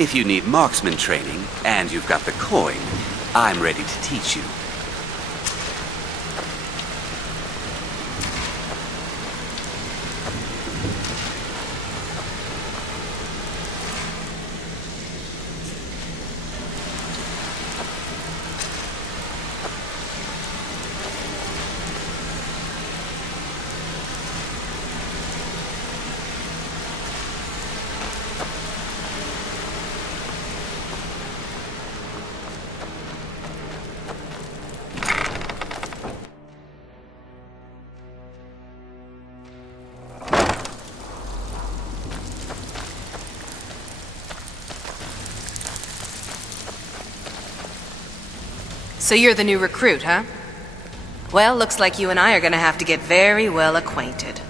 If you need marksman training, and you've got the coin, I'm ready to teach you. So you're the new recruit, huh? Well, looks like you and I are gonna have to get very well acquainted.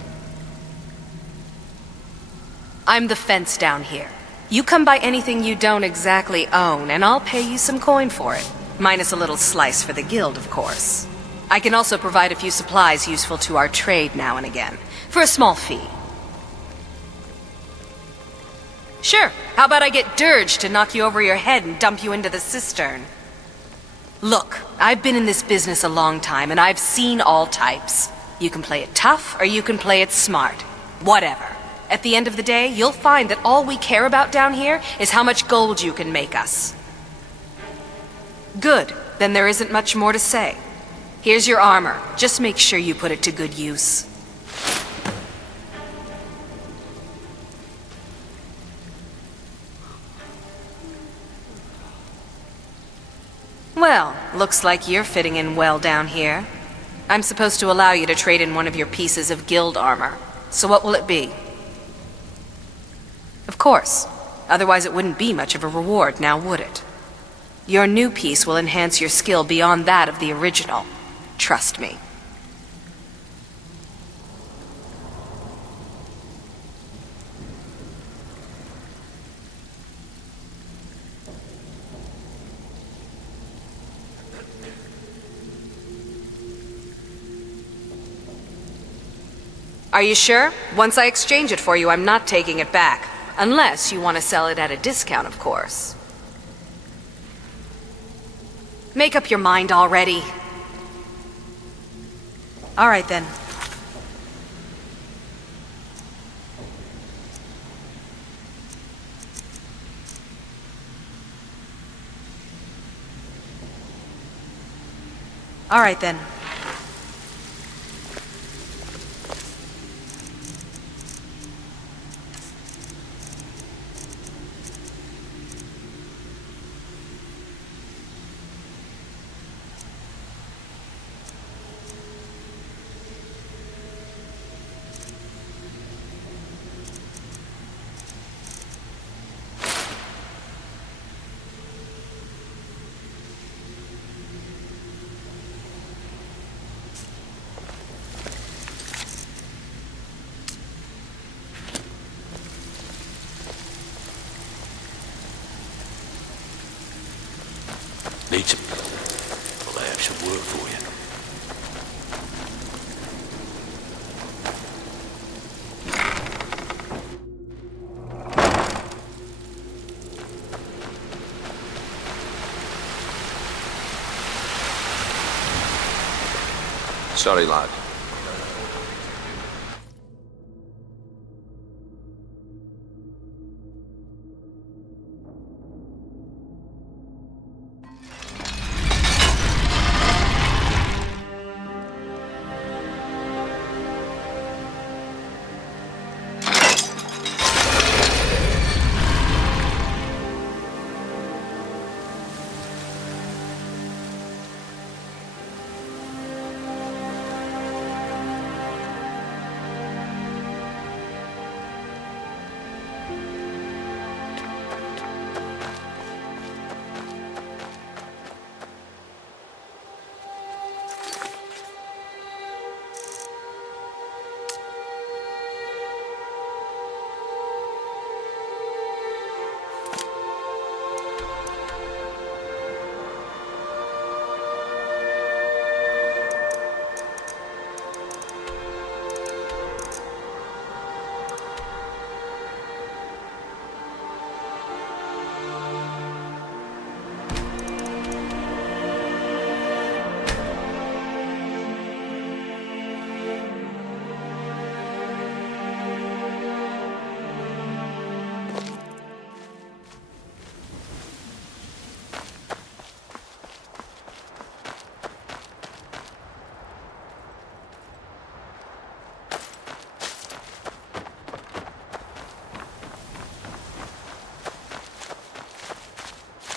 I'm the fence down here. You come by anything you don't exactly own, and I'll pay you some coin for it. Minus a little slice for the guild, of course. I can also provide a few supplies useful to our trade now and again, for a small fee. Sure, how about I get Dirge to knock you over your head and dump you into the cistern? Look, I've been in this business a long time, and I've seen all types. You can play it tough, or you can play it smart. Whatever. At the end of the day, you'll find that all we care about down here is how much gold you can make us. Good. Then there isn't much more to say. Here's your armor. Just make sure you put it to good use. Well, looks like you're fitting in well down here. I'm supposed to allow you to trade in one of your pieces of guild armor. So what will it be? Of course. Otherwise it wouldn't be much of a reward, now would it? Your new piece will enhance your skill beyond that of the original. Trust me. Are you sure? Once I exchange it for you, I'm not taking it back. Unless you want to sell it at a discount, of course. Make up your mind already. All right, then. All right, then. Need some... Well, I have some work for you. Sorry, lad.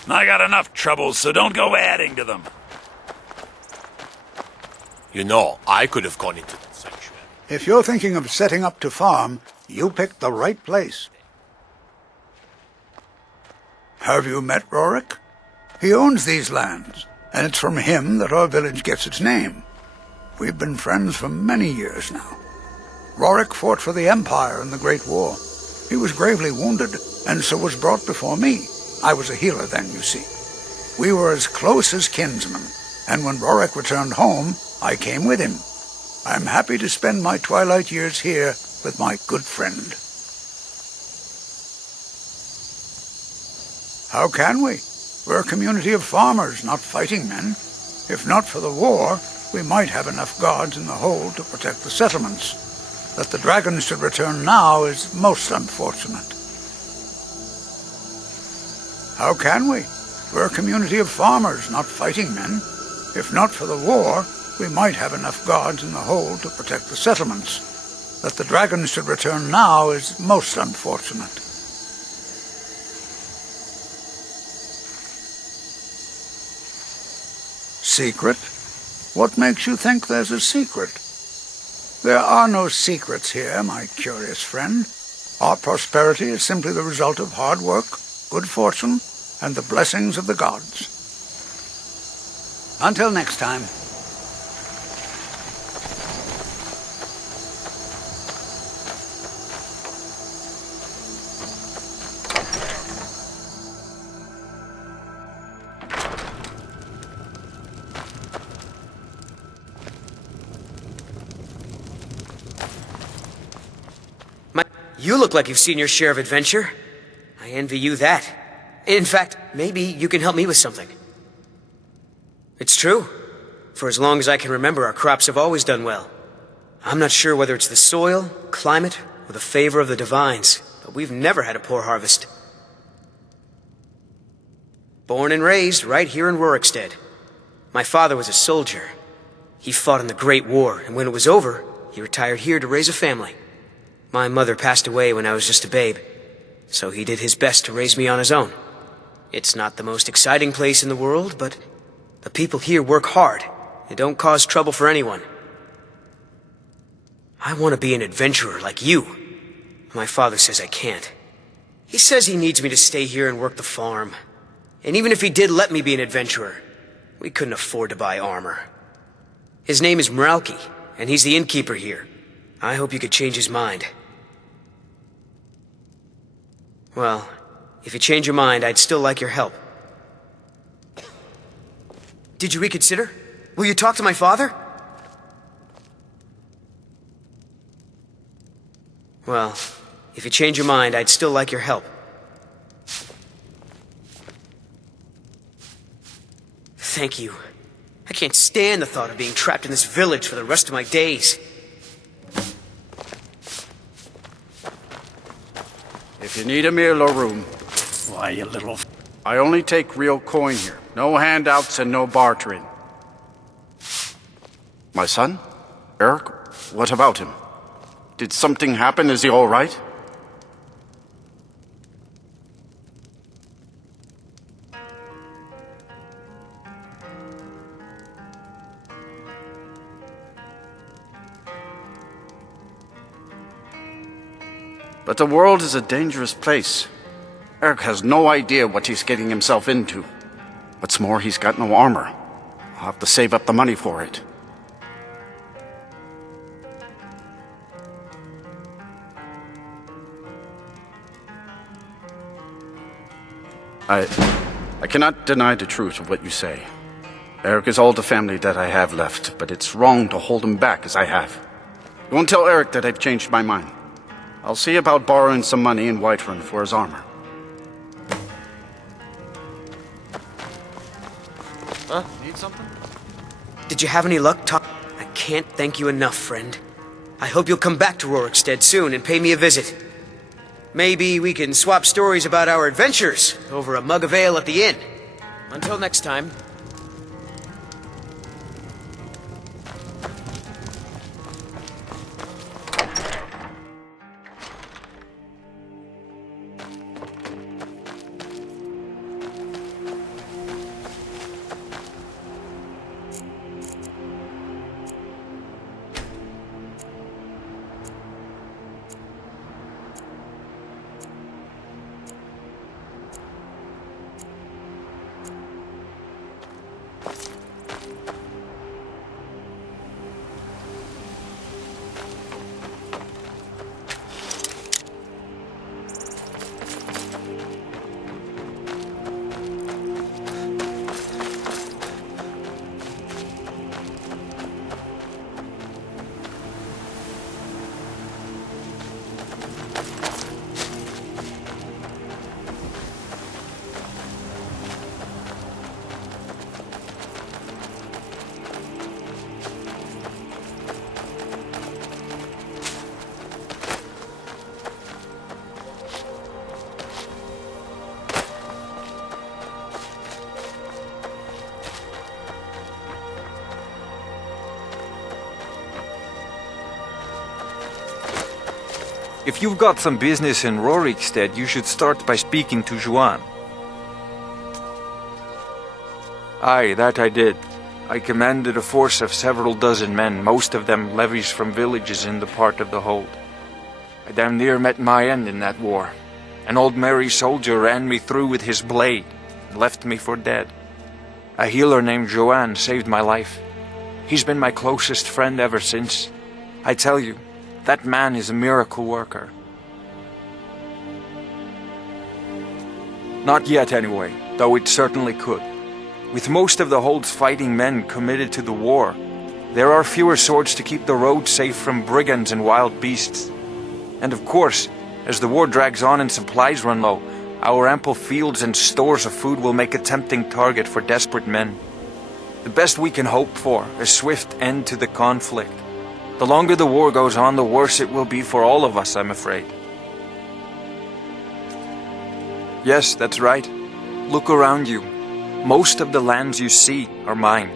I got enough troubles, so don't go adding to them. You know, I could have gone into that sanctuary. If you're thinking of setting up to farm, you picked the right place. Have you met Rorik? He owns these lands, and it's from him that our village gets its name. We've been friends for many years now. Rorik fought for the Empire in the Great War. He was gravely wounded, and so was brought before me. I was a healer then, you see. We were as close as kinsmen, and when Rorik returned home, I came with him. I'm happy to spend my twilight years here with my good friend. How can we? We're a community of farmers, not fighting men. If not for the war, we might have enough guards in the hold to protect the settlements. That the dragons should return now is most unfortunate. How can we? We're a community of farmers, not fighting men. If not for the war, we might have enough guards in the hold to protect the settlements. That the dragons should return now is most unfortunate. Secret? What makes you think there's a secret? There are no secrets here, my curious friend. Our prosperity is simply the result of hard work, good fortune, and the blessings of the gods. Until next time. You look like you've seen your share of adventure. I envy you that. In fact, maybe you can help me with something. It's true. For as long as I can remember, our crops have always done well. I'm not sure whether it's the soil, climate, or the favor of the divines, but we've never had a poor harvest. Born and raised right here in Rorikstead. My father was a soldier. He fought in the Great War, and when it was over, he retired here to raise a family. My mother passed away when I was just a babe, so he did his best to raise me on his own. It's not the most exciting place in the world, but the people here work hard and don't cause trouble for anyone. I want to be an adventurer like you. My father says I can't. He says he needs me to stay here and work the farm. And even if he did let me be an adventurer, we couldn't afford to buy armor. His name is Mralki, and he's the innkeeper here. I hope you could change his mind. Well, if you change your mind, I'd still like your help. Did you reconsider? Will you talk to my father? Well, if you change your mind, I'd still like your help. Thank you. I can't stand the thought of being trapped in this village for the rest of my days. If you need a meal or room, Why, you little... I only take real coin here. No handouts and no bartering. My son? Eric? What about him? Did something happen? Is he all right? But the world is a dangerous place. Eric has no idea what he's getting himself into. What's more, he's got no armor. I'll have to save up the money for it. I cannot deny the truth of what you say. Eric is all the family that I have left, but it's wrong to hold him back as I have. Don't tell Eric that I've changed my mind. I'll see about borrowing some money in Whiterun for his armor. Huh? Need something? Did you have any luck I can't thank you enough, friend. I hope you'll come back to Rorikstead soon and pay me a visit. Maybe we can swap stories about our adventures over a mug of ale at the inn. Until next time. If you've got some business in Rorikstead, you should start by speaking to Juan. Aye, that I did. I commanded a force of several dozen men, most of them levies from villages in the part of the hold. I damn near met my end in that war. An old merry soldier ran me through with his blade and left me for dead. A healer named Joanne saved my life. He's been my closest friend ever since. I tell you, that man is a miracle worker. Not yet anyway, though it certainly could. With most of the hold's fighting men committed to the war, there are fewer swords to keep the road safe from brigands and wild beasts. And of course, as the war drags on and supplies run low, our ample fields and stores of food will make a tempting target for desperate men. The best we can hope for, a swift end to the conflict. The longer the war goes on, the worse it will be for all of us, I'm afraid. Yes, that's right. Look around you. Most of the lands you see are mine.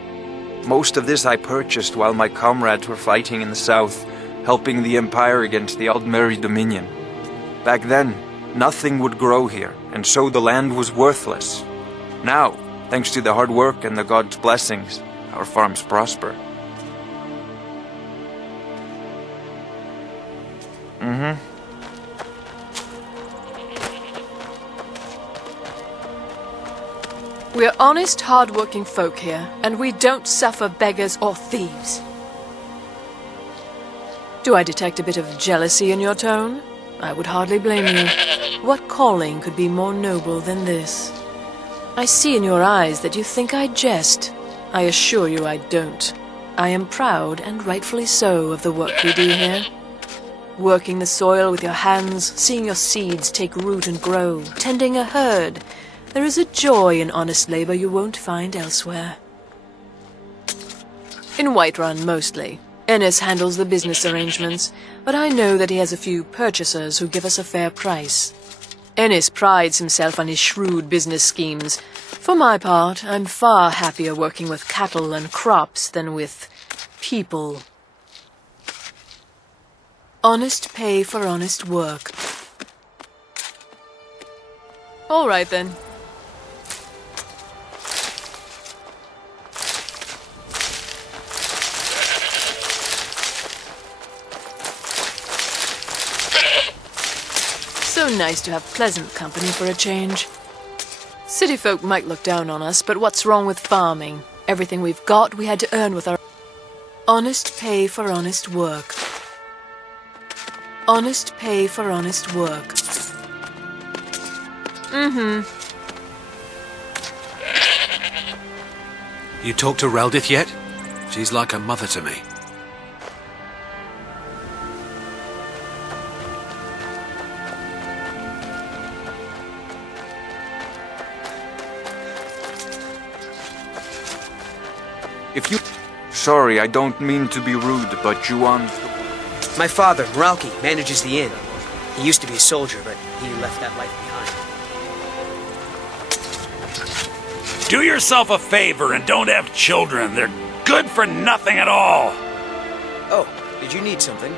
Most of this I purchased while my comrades were fighting in the south, helping the Empire against the Aldmeri Dominion. Back then, nothing would grow here, and so the land was worthless. Now, thanks to the hard work and the gods' blessings, our farms prosper. We're honest, hard-working folk here, and we don't suffer beggars or thieves. Do I detect a bit of jealousy in your tone? I would hardly blame you. What calling could be more noble than this? I see in your eyes that you think I jest. I assure you I don't. I am proud, and rightfully so, of the work we do here. Working the soil with your hands, seeing your seeds take root and grow, tending a herd. There is a joy in honest labor you won't find elsewhere. In Whiterun, mostly. Ennis handles the business arrangements, but I know that he has a few purchasers who give us a fair price. Ennis prides himself on his shrewd business schemes. For my part, I'm far happier working with cattle and crops than with people. Honest pay for honest work. All right, then. So nice to have pleasant company for a change. City folk might look down on us, but what's wrong with farming? Everything we've got, we had to earn with our... Honest pay for honest work. Honest pay for honest work. You talked to Reldith yet? She's like a mother to me. If you... Sorry, I don't mean to be rude, but Juan's the... My father, Ralki, manages the inn. He used to be a soldier, but he left that life behind. Do yourself a favor and don't have children. They're good for nothing at all. Oh, did you need something?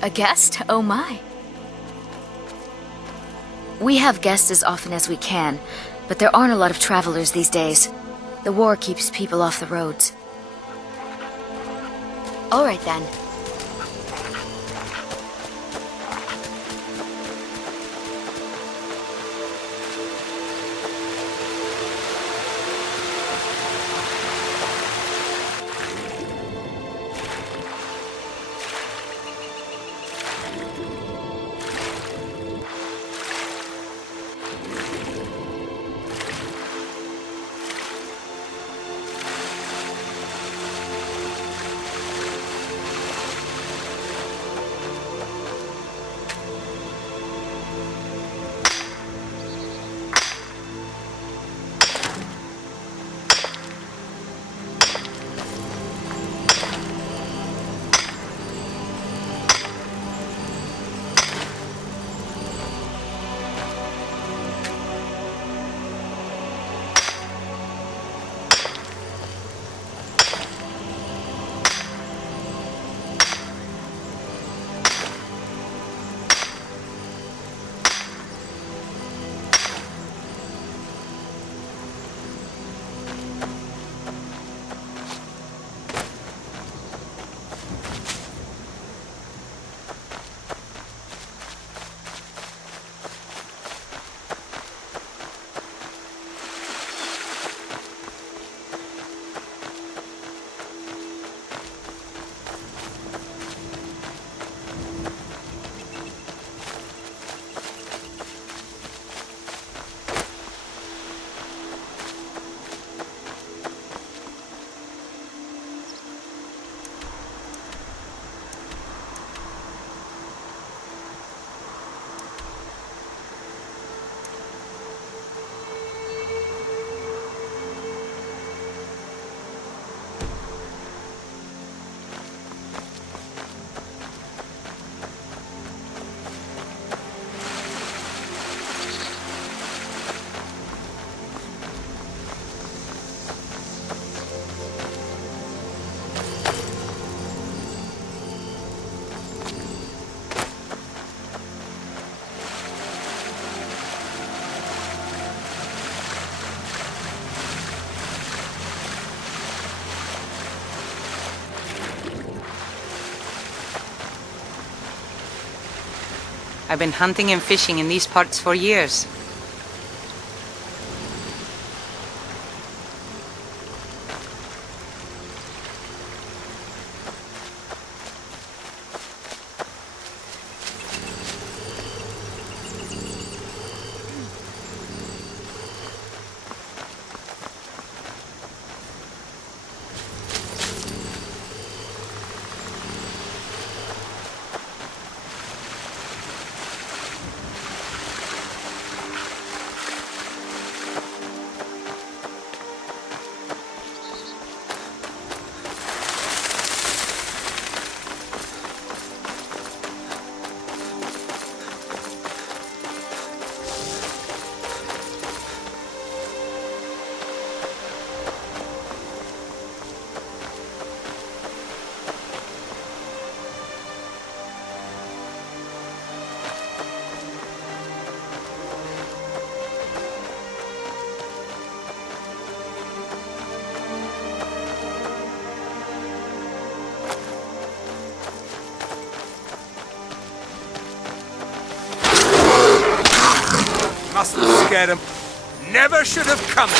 A guest? Oh my. We have guests as often as we can, but there aren't a lot of travelers these days. The war keeps people off the roads. All right then. I've been hunting and fishing in these parts for years. Must have scared him. Never should have come.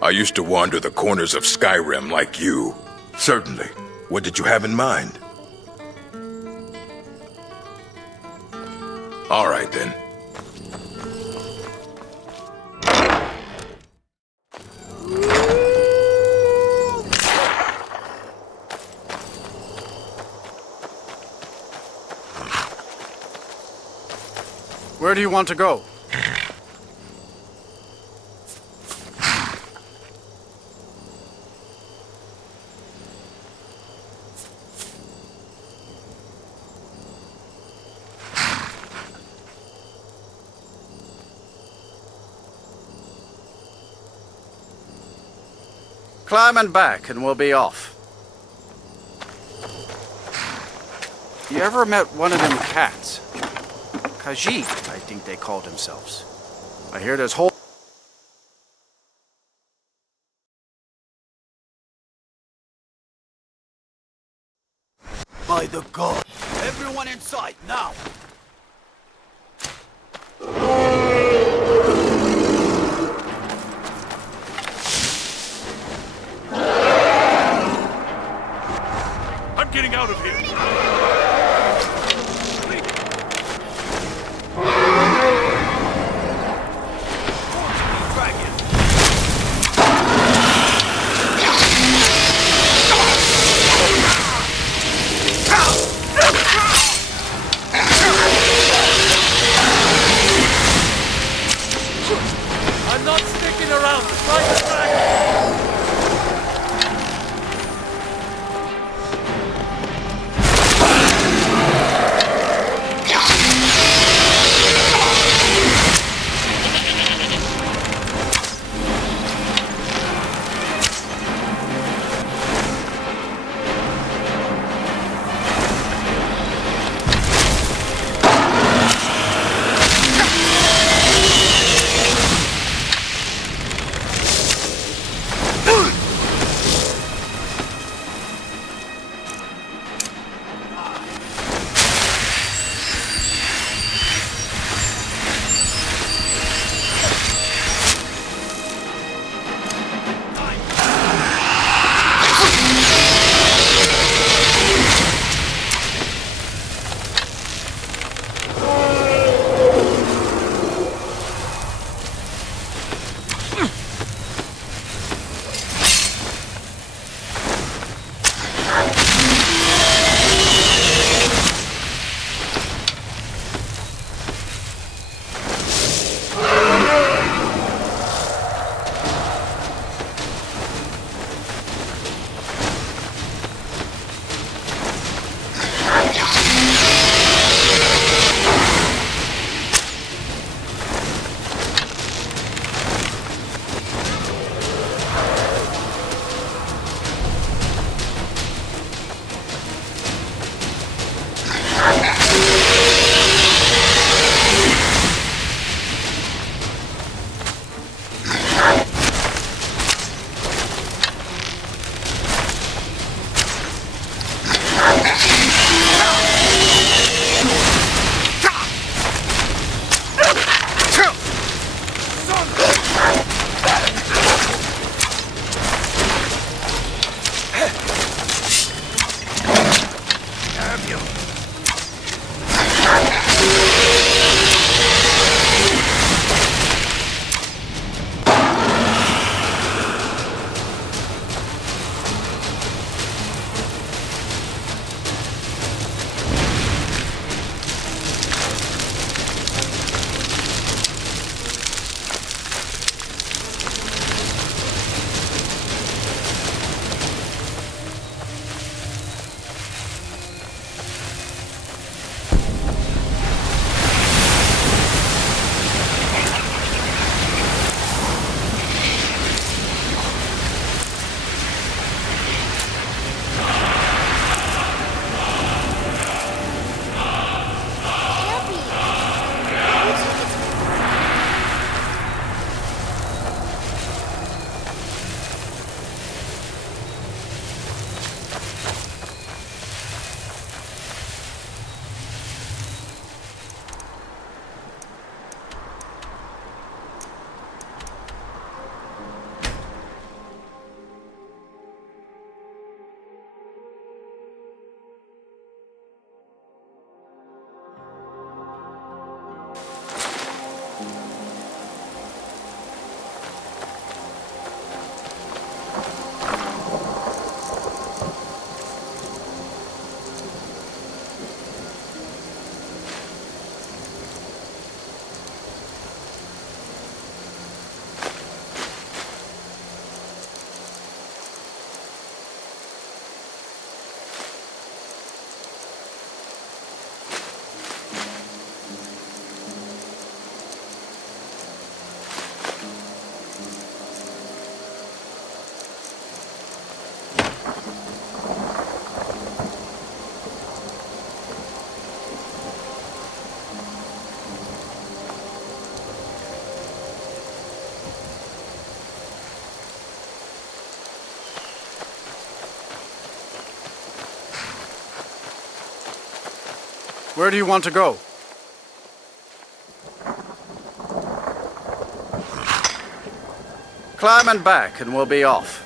I used to wander the corners of Skyrim like you. Certainly. What did you have in mind? All right, then. Where do you want to go? Climb and back, and we'll be off. You ever met one of them cats? Khajiit, I think they call themselves. I hear there's whole... By the god. Everyone inside, now! I'm getting out of here! Where do you want to go? Climb and back, and we'll be off.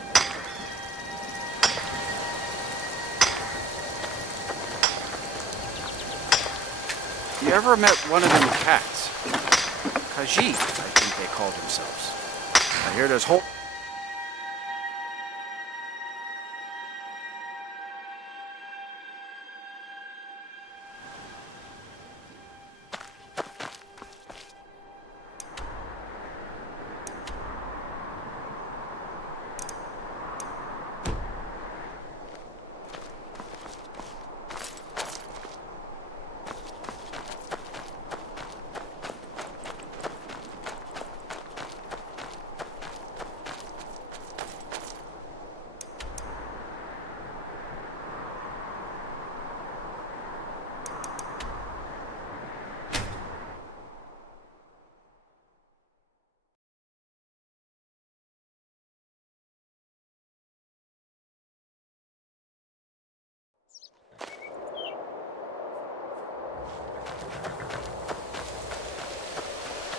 You ever met one of them cats? Khajiit, I think they called themselves. I hear there's whole...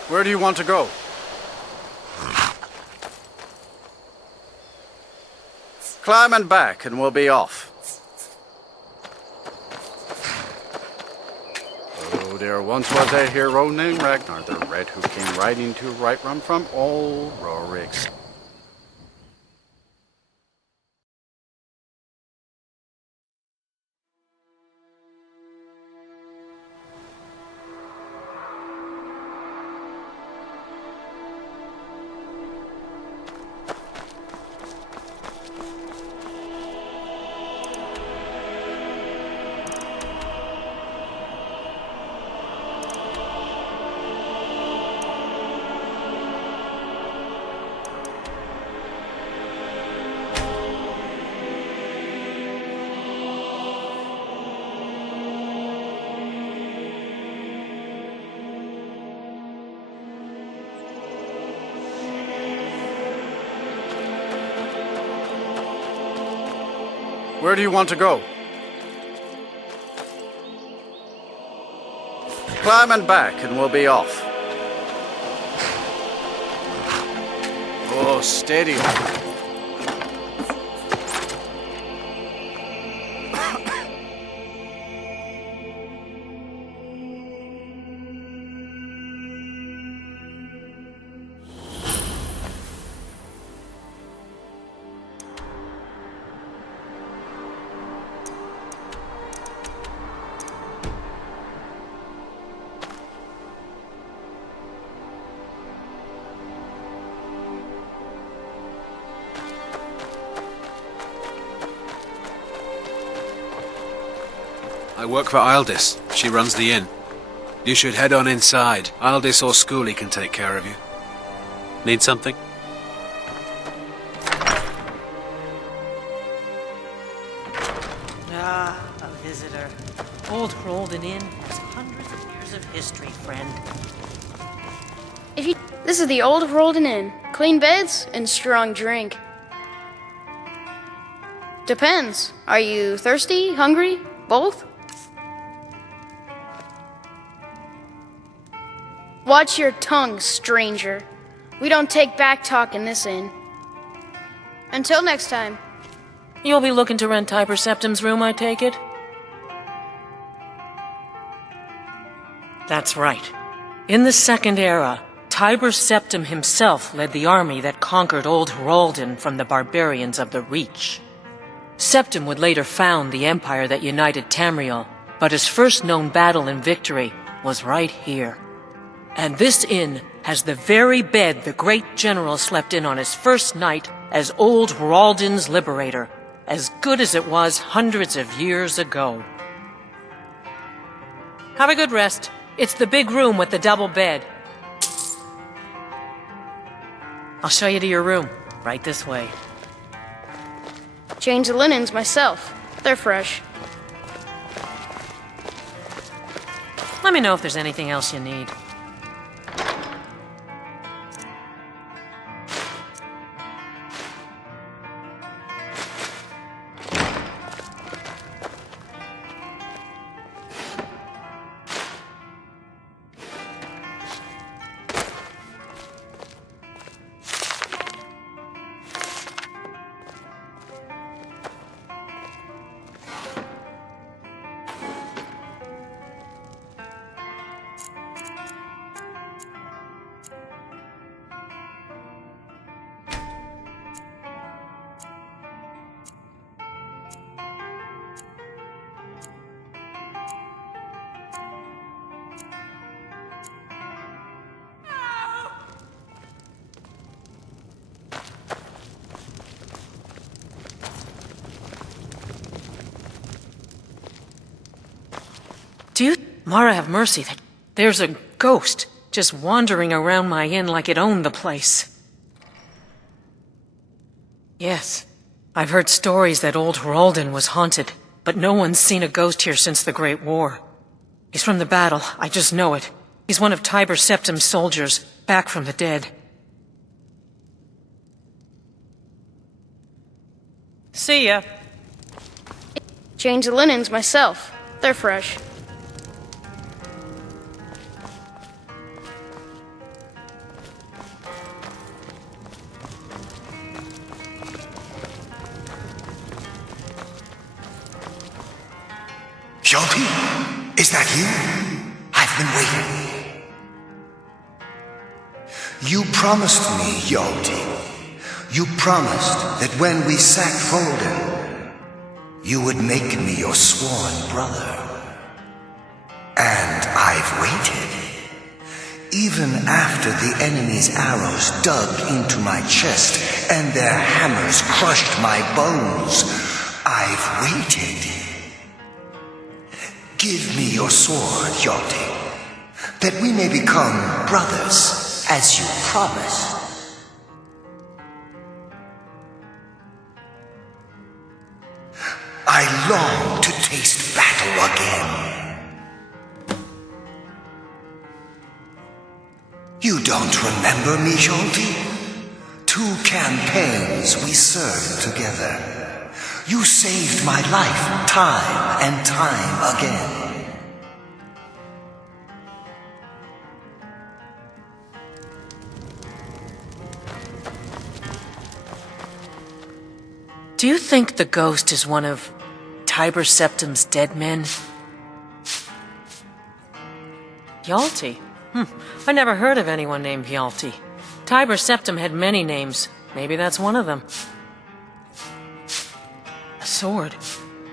Where do you want to go? Climb and back, and we'll be off. Oh, there once was a hero named Ragnar the Red who came riding to Whiterun from old Rorik's. Where do you want to go? Climb and back, and we'll be off. Oh, steady. I work for Ildis. She runs the inn. You should head on inside. Ildis or Schooley can take care of you. Need something? Ah, a visitor. Old Rolden Inn has hundreds of years of history, friend. This is the old Rolden Inn. Clean beds and strong drink. Depends. Are you thirsty, hungry, both? Watch your tongue, stranger. We don't take back talk in this inn. Until next time. You'll be looking to rent Tiber Septim's room, I take it? That's right. In the Second Era, Tiber Septim himself led the army that conquered Old Hroldan from the barbarians of the Reach. Septim would later found the empire that united Tamriel, but his first known battle and victory was right here. And this inn has the very bed the great general slept in on his first night as Old Hroldan's liberator, as good as it was hundreds of years ago. Have a good rest. It's the big room with the double bed. I'll show you to your room. Right this way. Change the linens myself. They're fresh. Let me know if there's anything else you need. Mara have mercy, there's a ghost just wandering around my inn like it owned the place. Yes, I've heard stories that old Heraldin was haunted, but no one's seen a ghost here since the Great War. He's from the battle, I just know it. He's one of Tiber Septim's soldiers, back from the dead. See ya. Change the linens myself. They're fresh. Shelty, is that you? I've been waiting. You promised me, Yalti. You promised that when we sacked Folden, you would make me your sworn brother. And I've waited. Even after the enemy's arrows dug into my chest and their hammers crushed my bones, I've waited. Give me your sword, Yalti, that we may become brothers, as you promised. I long to taste battle again. You don't remember me, Yalti? 2 campaigns we served together. You saved my life time and time again. Do you think the ghost is one of Tiber Septim's dead men? Hjalti? I never heard of anyone named Hjalti. Tiber Septim had many names. Maybe that's one of them. A sword.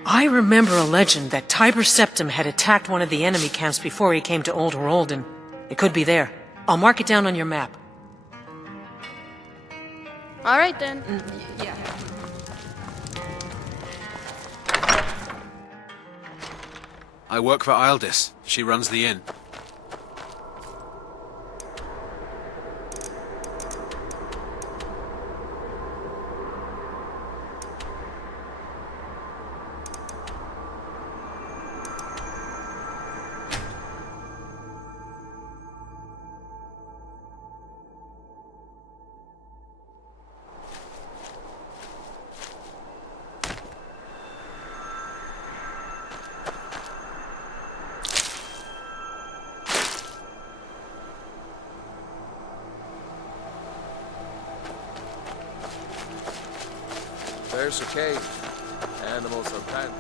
I remember a legend that Tiber Septim had attacked one of the enemy camps before he came to Old Heraldin. It could be there. I'll mark it down on your map. All right, then. Yeah. I work for Ildis. She runs the inn. There's a cave. Animals are pets.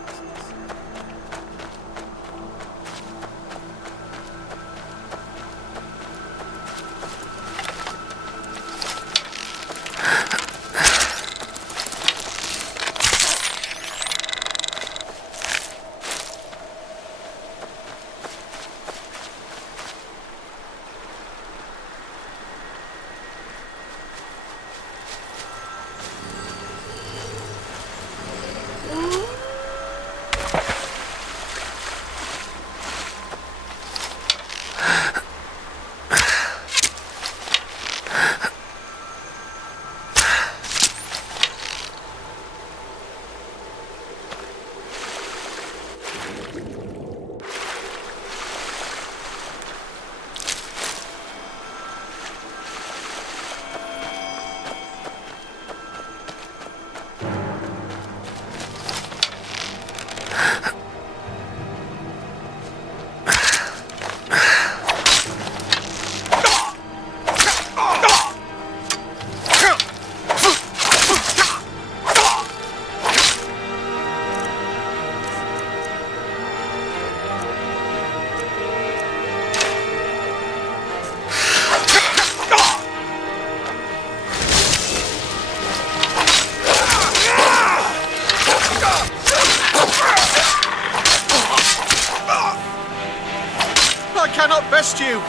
You!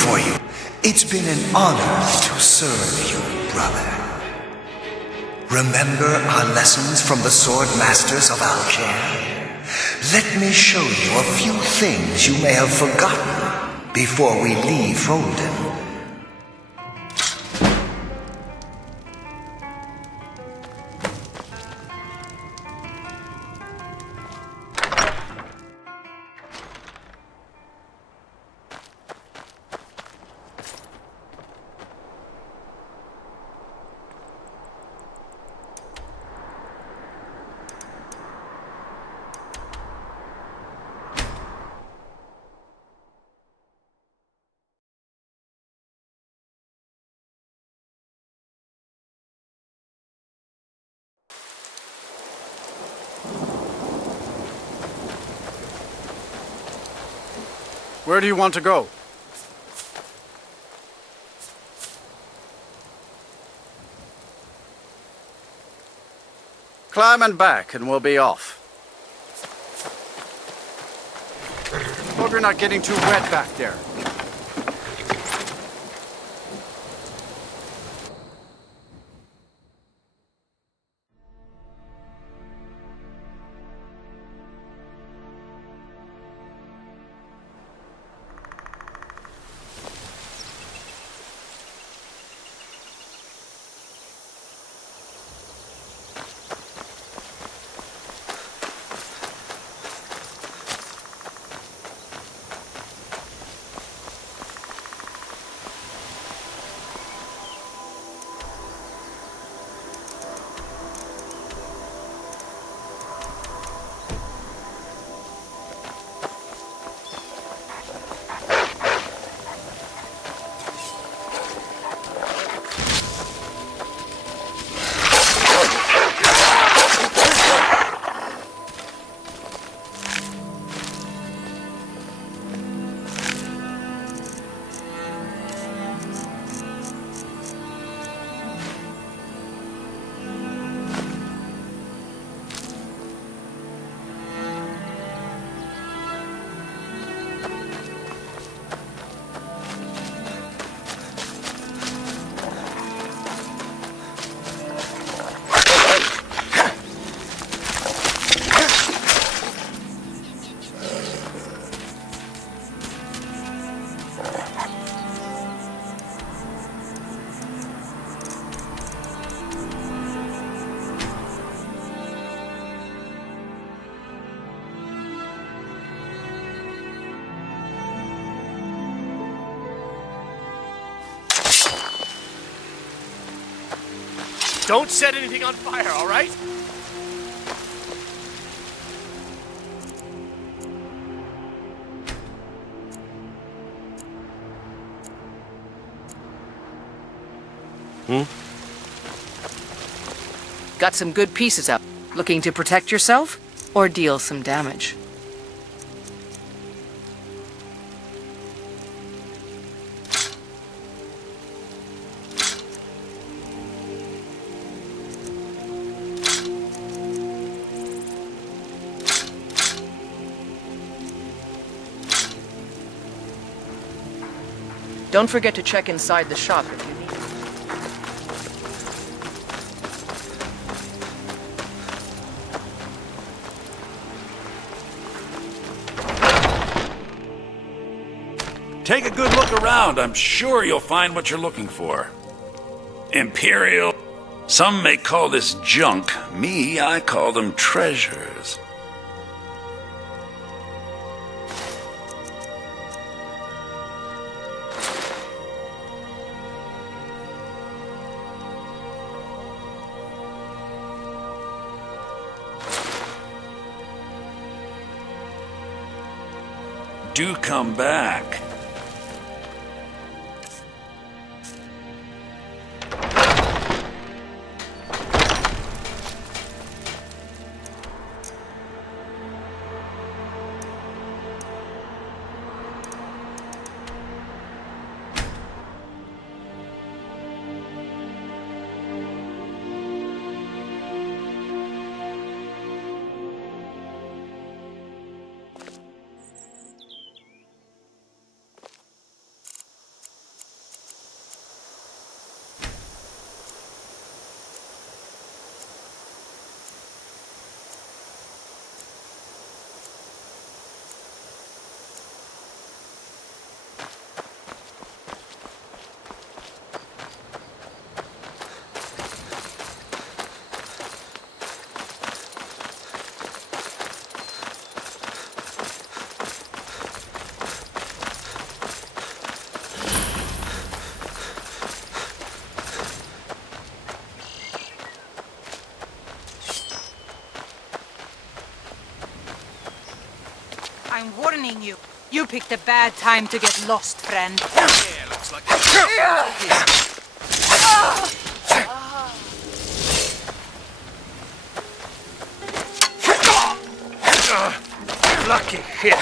for you. It's been an honor to serve you, brother. Remember our lessons from the sword masters of Alcair? Let me show you a few things you may have forgotten before we leave Folden. Where do you want to go? Climb and back, and we'll be off. Hope you're not getting too wet back there. Don't set anything on fire, all right? Got some good pieces up. Looking to protect yourself or deal some damage? Don't forget to check inside the shop if you need it. Take a good look around. I'm sure you'll find what you're looking for. Imperial. Some may call this junk. Me, I call them treasures. Do come back. I'm warning you. You picked a bad time to get lost, friend. Yeah, looks like Lucky hit.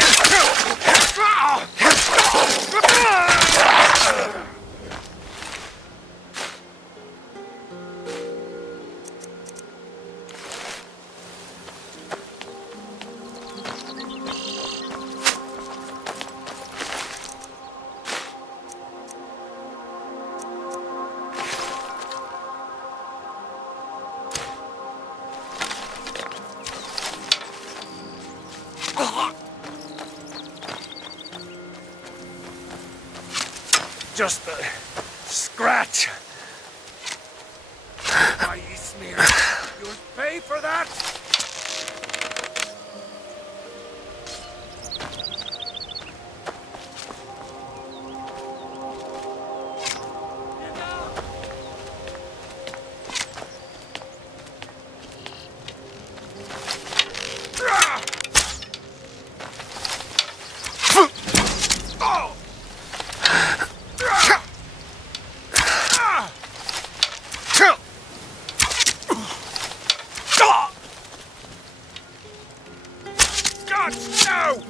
Just a scratch. Why, you smear. You'll pay for that? God, no!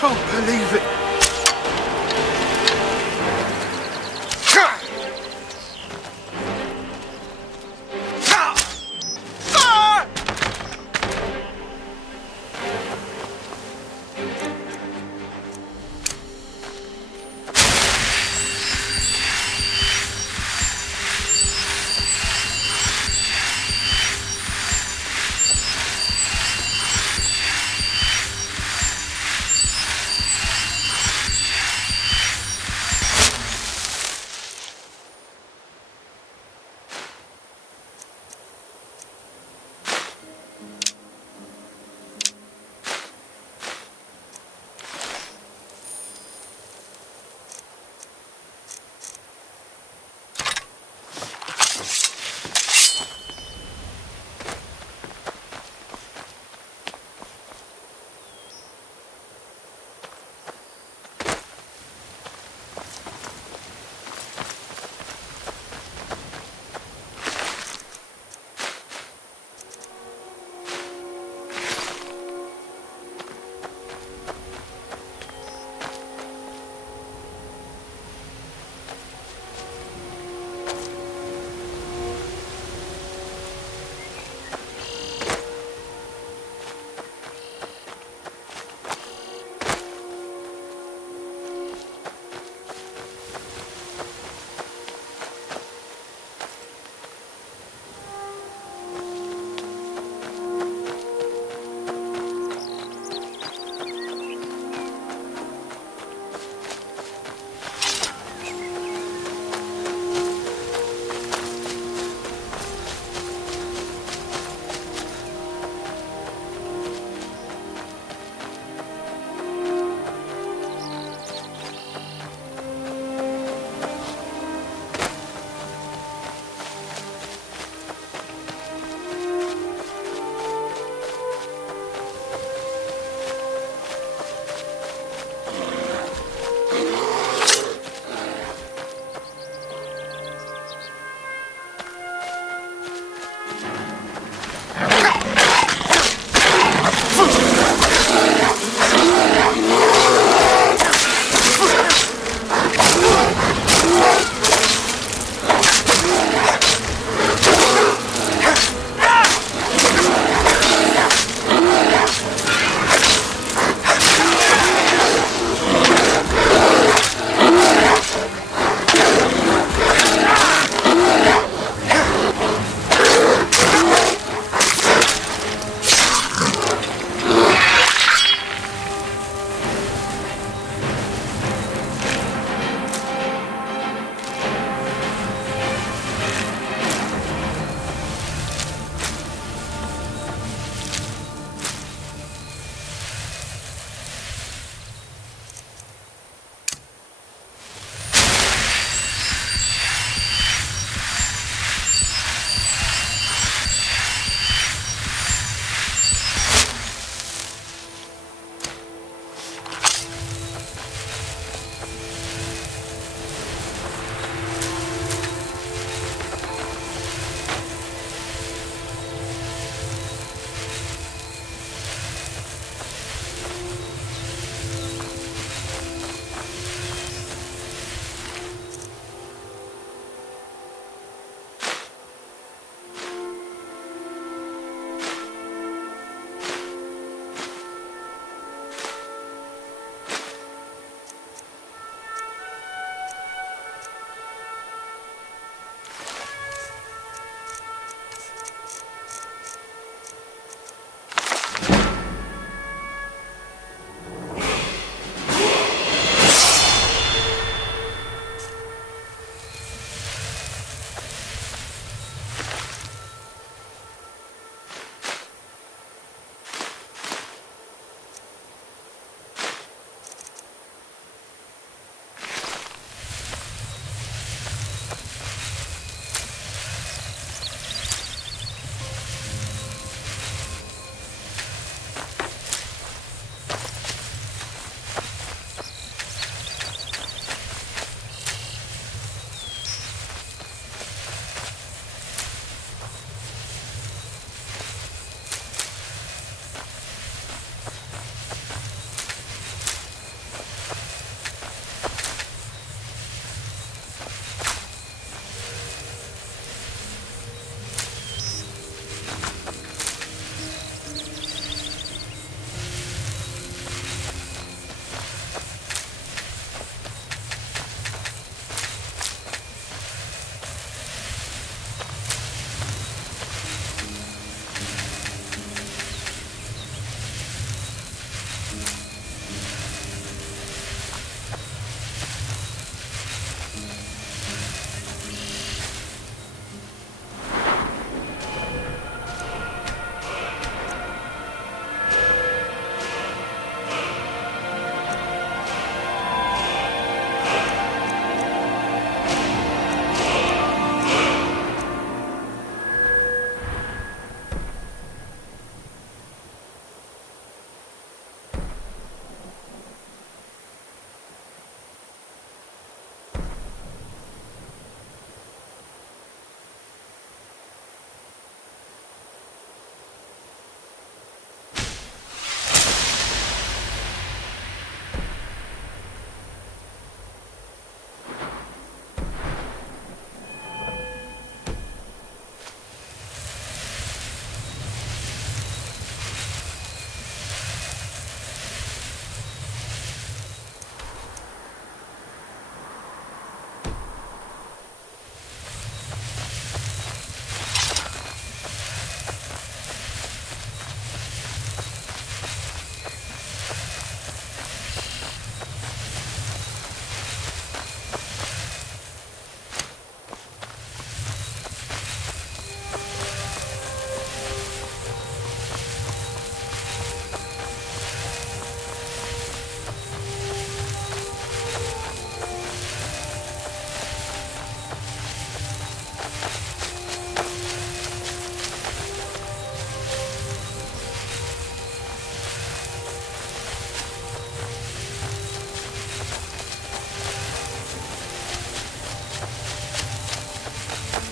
Can't believe it.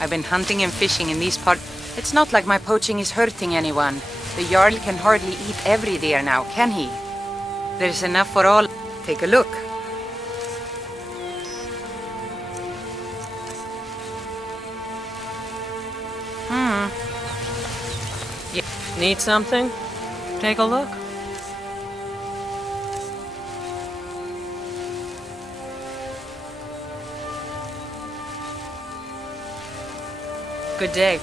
I've been hunting and fishing in these parts. It's not like my poaching is hurting anyone. The Jarl can hardly eat every deer now, can he? There's enough for all. Take a look. Need something? Take a look. Good day.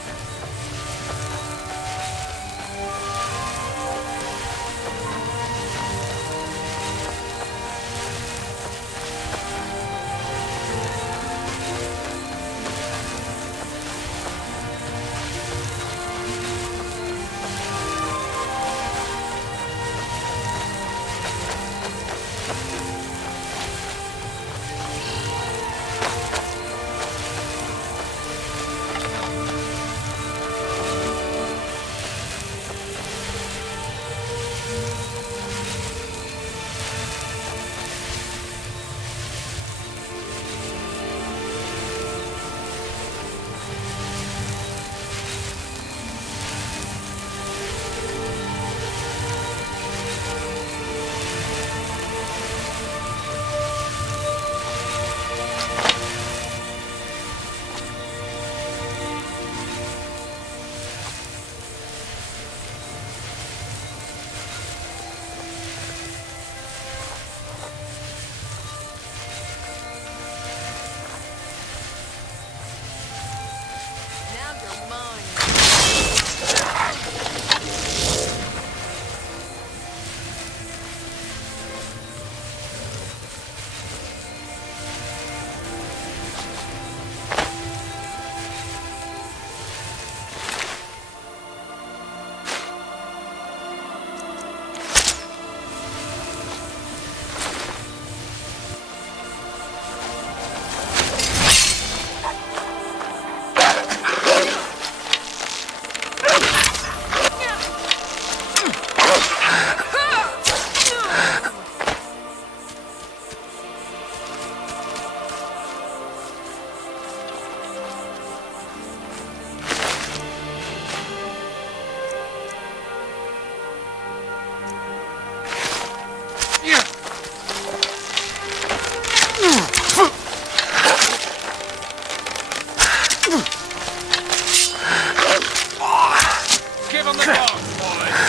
Give him the dog, boys!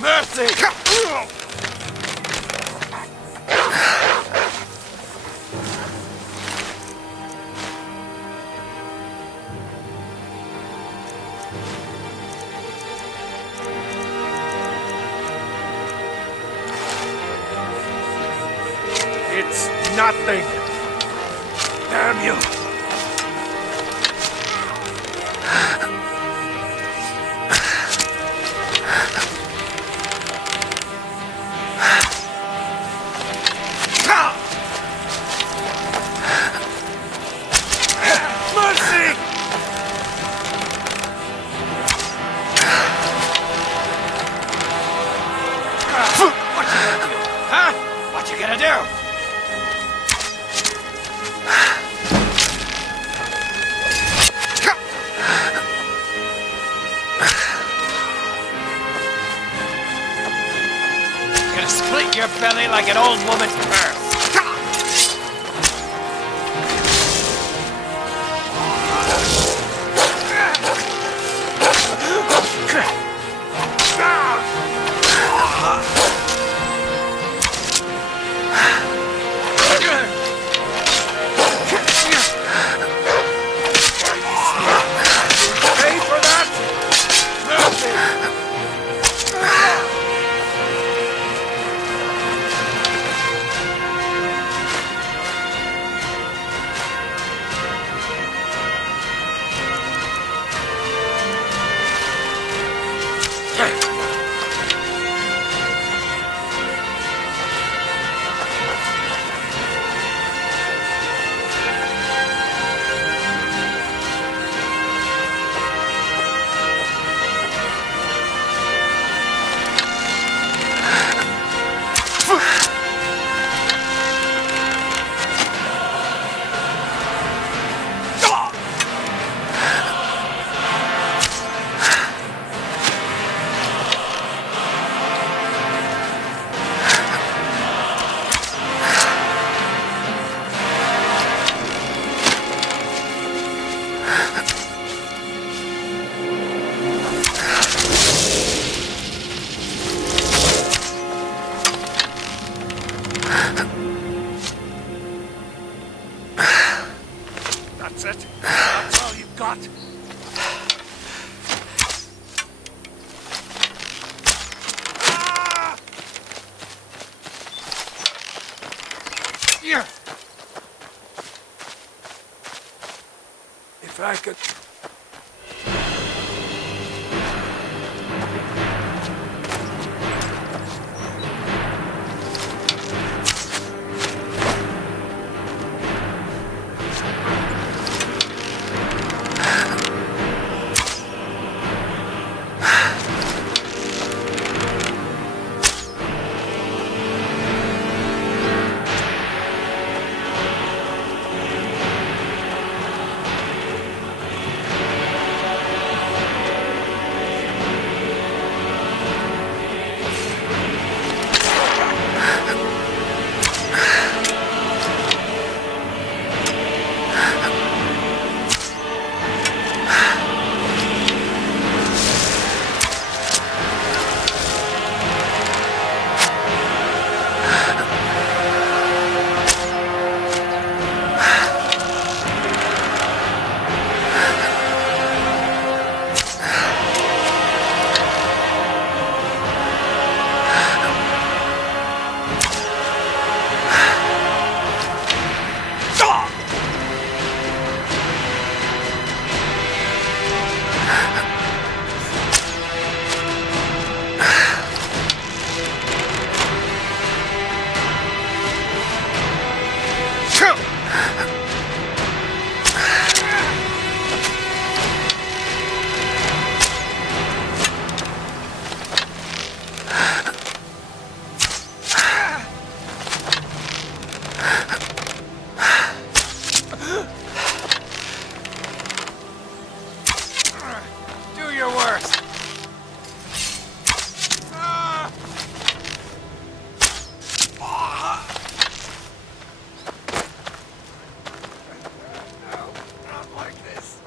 Mercy! It's nothing! Damn you! What you gonna do? Gonna split your belly like an old woman's purse. If I could... Do your worst. Not like this.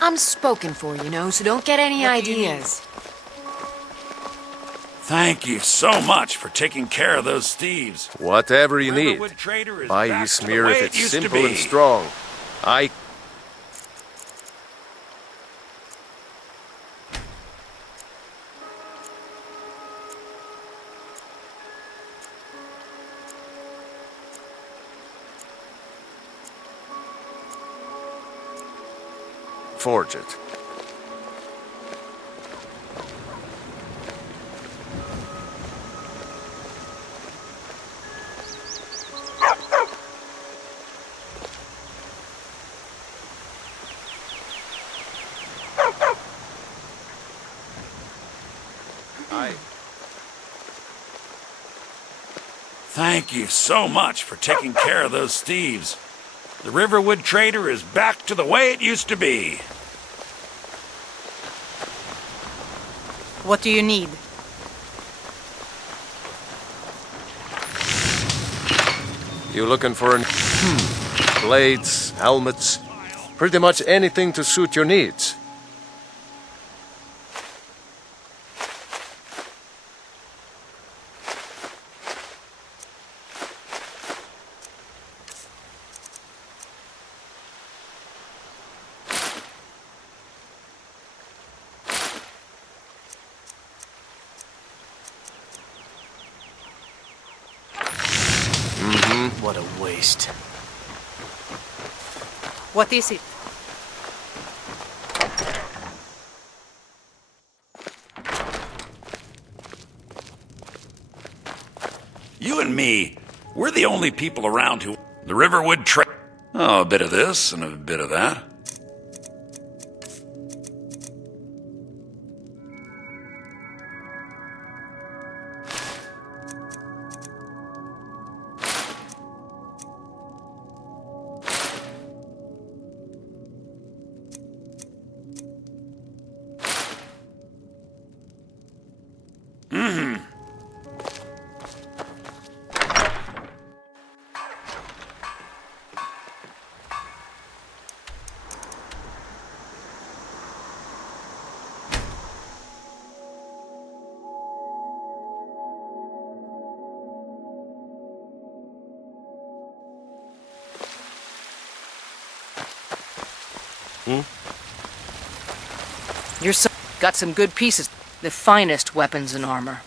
I'm spoken for, you know, so don't get any ideas. Thank you so much for taking care of those thieves. Whatever you need. Riverwood Trader is Buy you back to the smear way if it it's used to simple and be. strong. I forge it. Thank you so much for taking care of those thieves. The Riverwood Trader is back to the way it used to be. What do you need? You looking for an... blades, helmets, pretty much anything to suit your needs. What a waste. What is it? You and me, we're the only people around who... The Riverwood Trader... Oh, a bit of this and a bit of that. Your son got some good pieces, the finest weapons and armor.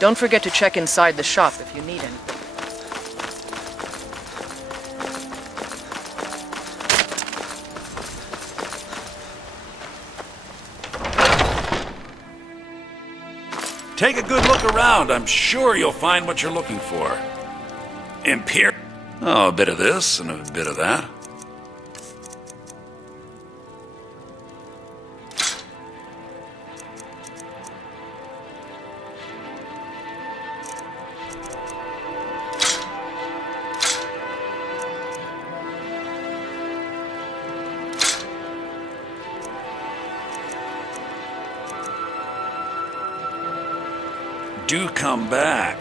Don't forget to check inside the shop if you need anything. Take a good look around. I'm sure you'll find what you're looking for. Oh, a bit of this and a bit of that. Do come back.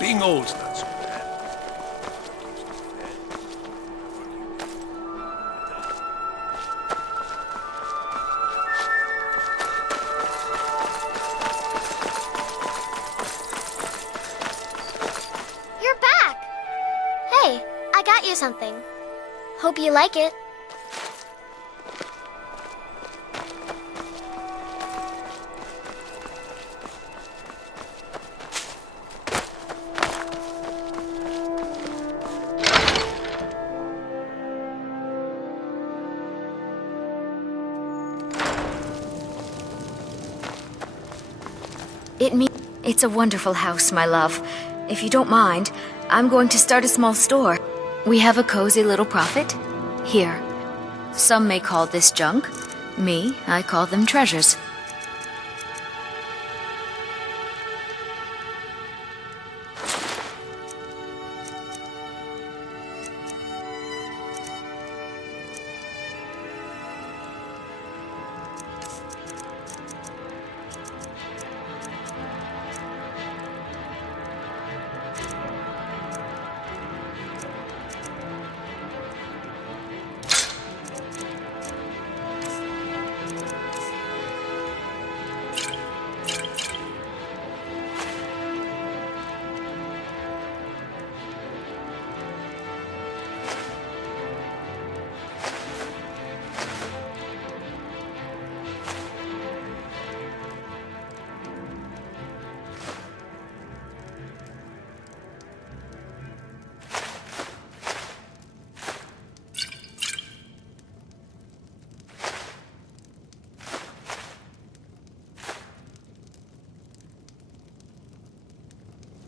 Being old's not so bad. You're back! Hey, I got you something. Hope you like it. It's a wonderful house, my love. If you don't mind, I'm going to start a small store. We have a cozy little profit. Here. Some may call this junk. Me, I call them treasures.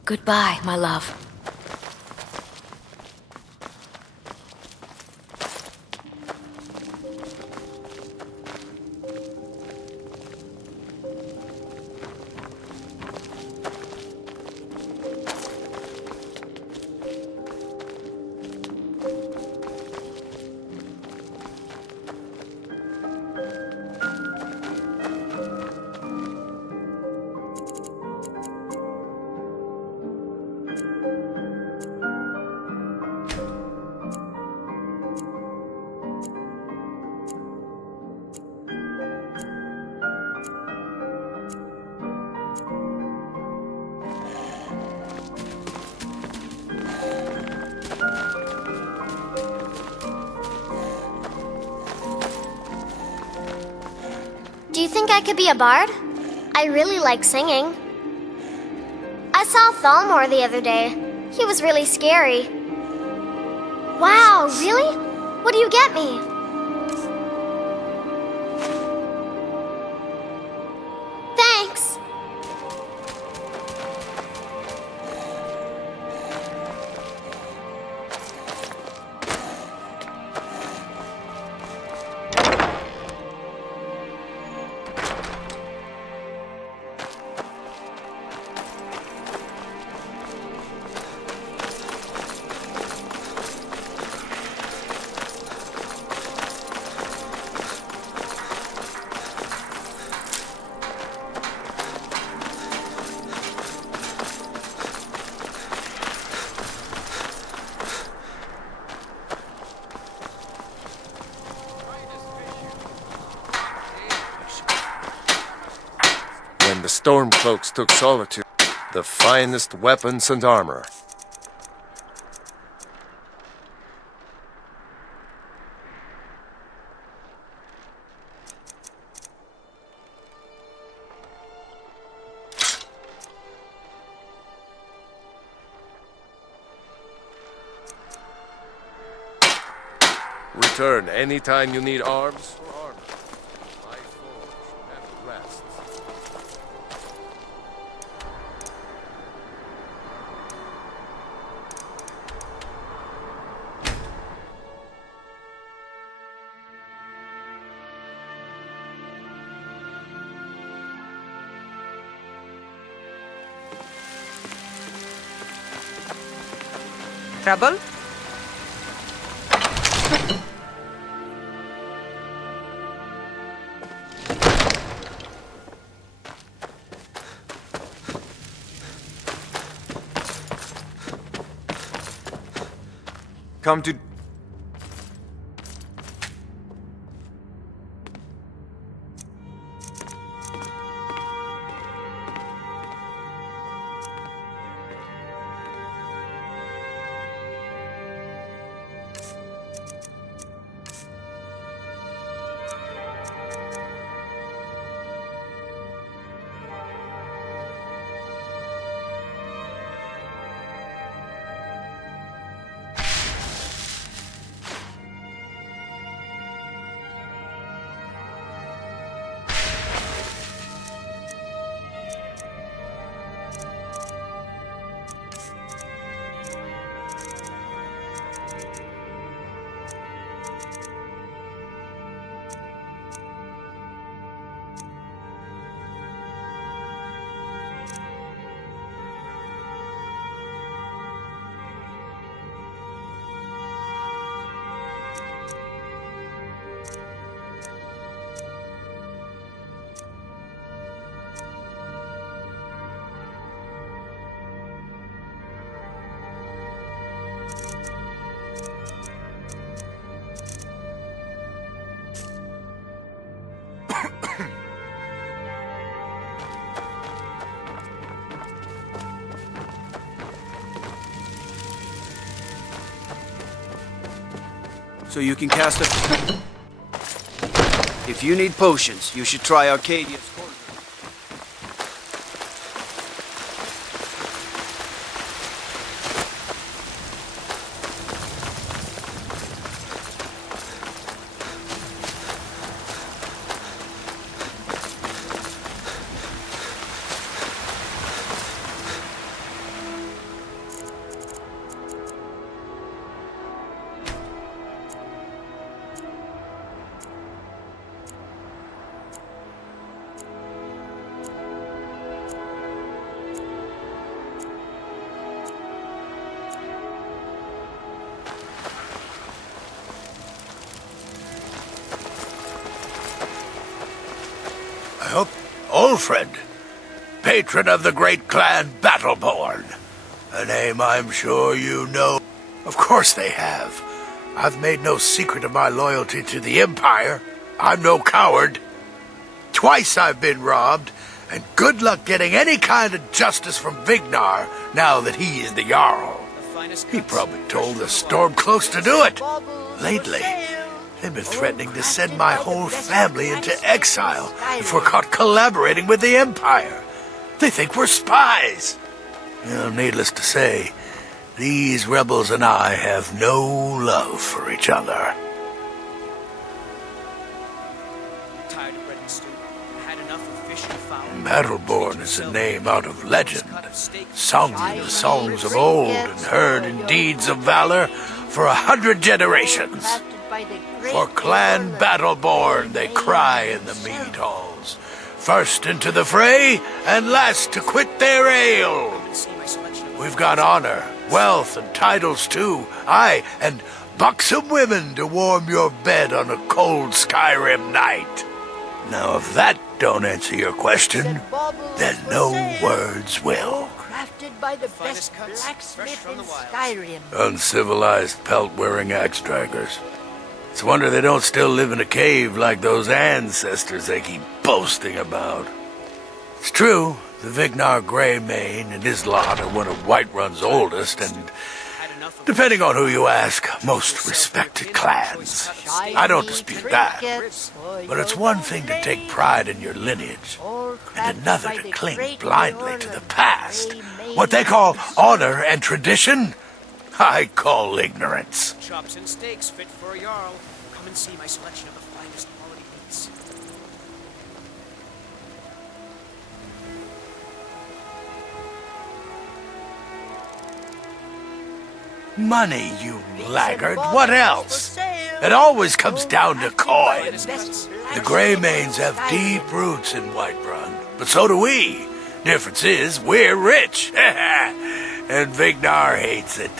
Goodbye, my love. Do you think I could be a bard? I really like singing. I saw Thalmor the other day. He was really scary. Wow, really? What do you get me? Thanks. When the Stormcloaks took Solitude, the finest weapons and armor. Return anytime you need arms or armor. My forge never rests. Trouble? Come to... So you can cast a... If you need potions, you should try Arcadia's corner. Wilfred, patron of the great clan Battleborn. A name I'm sure you know. Of course they have. I've made no secret of my loyalty to the Empire. I'm no coward. Twice I've been robbed, and good luck getting any kind of justice from Vignar now that he is the Jarl. He probably told the Stormcloaks to do it. Lately, they've been threatening to send my whole family into exile if we're caught collaborating with the Empire. They think we're spies. Well, needless to say, these rebels and I have no love for each other. Battleborn is a name out of legend, sung in the songs of old and heard in deeds of valor for 100 generations. For Clan Battleborn they cry in the mead halls, first into the fray and last to quit their ale. We've got honor, wealth, and titles too, aye, and buxom women to warm your bed on a cold Skyrim night. Now, if that don't answer your question, then no words will. Crafted by the best blacksmith in Skyrim. Uncivilized pelt-wearing axe-draggers. It's a wonder they don't still live in a cave like those ancestors they keep boasting about. It's true, the Vignar Greymane and his lot are one of Whiterun's oldest and, depending on who you ask, most respected clans. I don't dispute that. But it's one thing to take pride in your lineage, and another to cling blindly to the past. What they call honor and tradition, I call ignorance. Chops and steaks fit for a Jarl. Come and see my selection of the finest quality meats. Money, you laggard. What else? It always comes down to coin. The Greymanes have deep roots in Whiterun, but so do we. Difference is, we're rich. And Vignar hates it.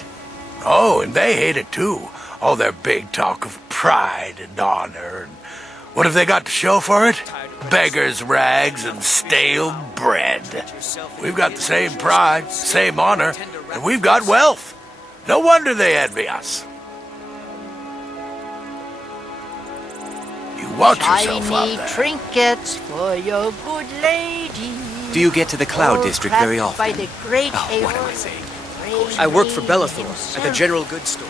Oh, and they hate it too. All their big talk of pride and honor. And what have they got to show for it? Beggars' rags and stale bread. We've got the same pride, same honor, and we've got wealth. No wonder they envy us. You watch yourself out there. Trinkets for your good lady. Do you get to the Cloud All District very crafted often? by the great Oh, what am I saying? I work for Bellathor at the general goods store.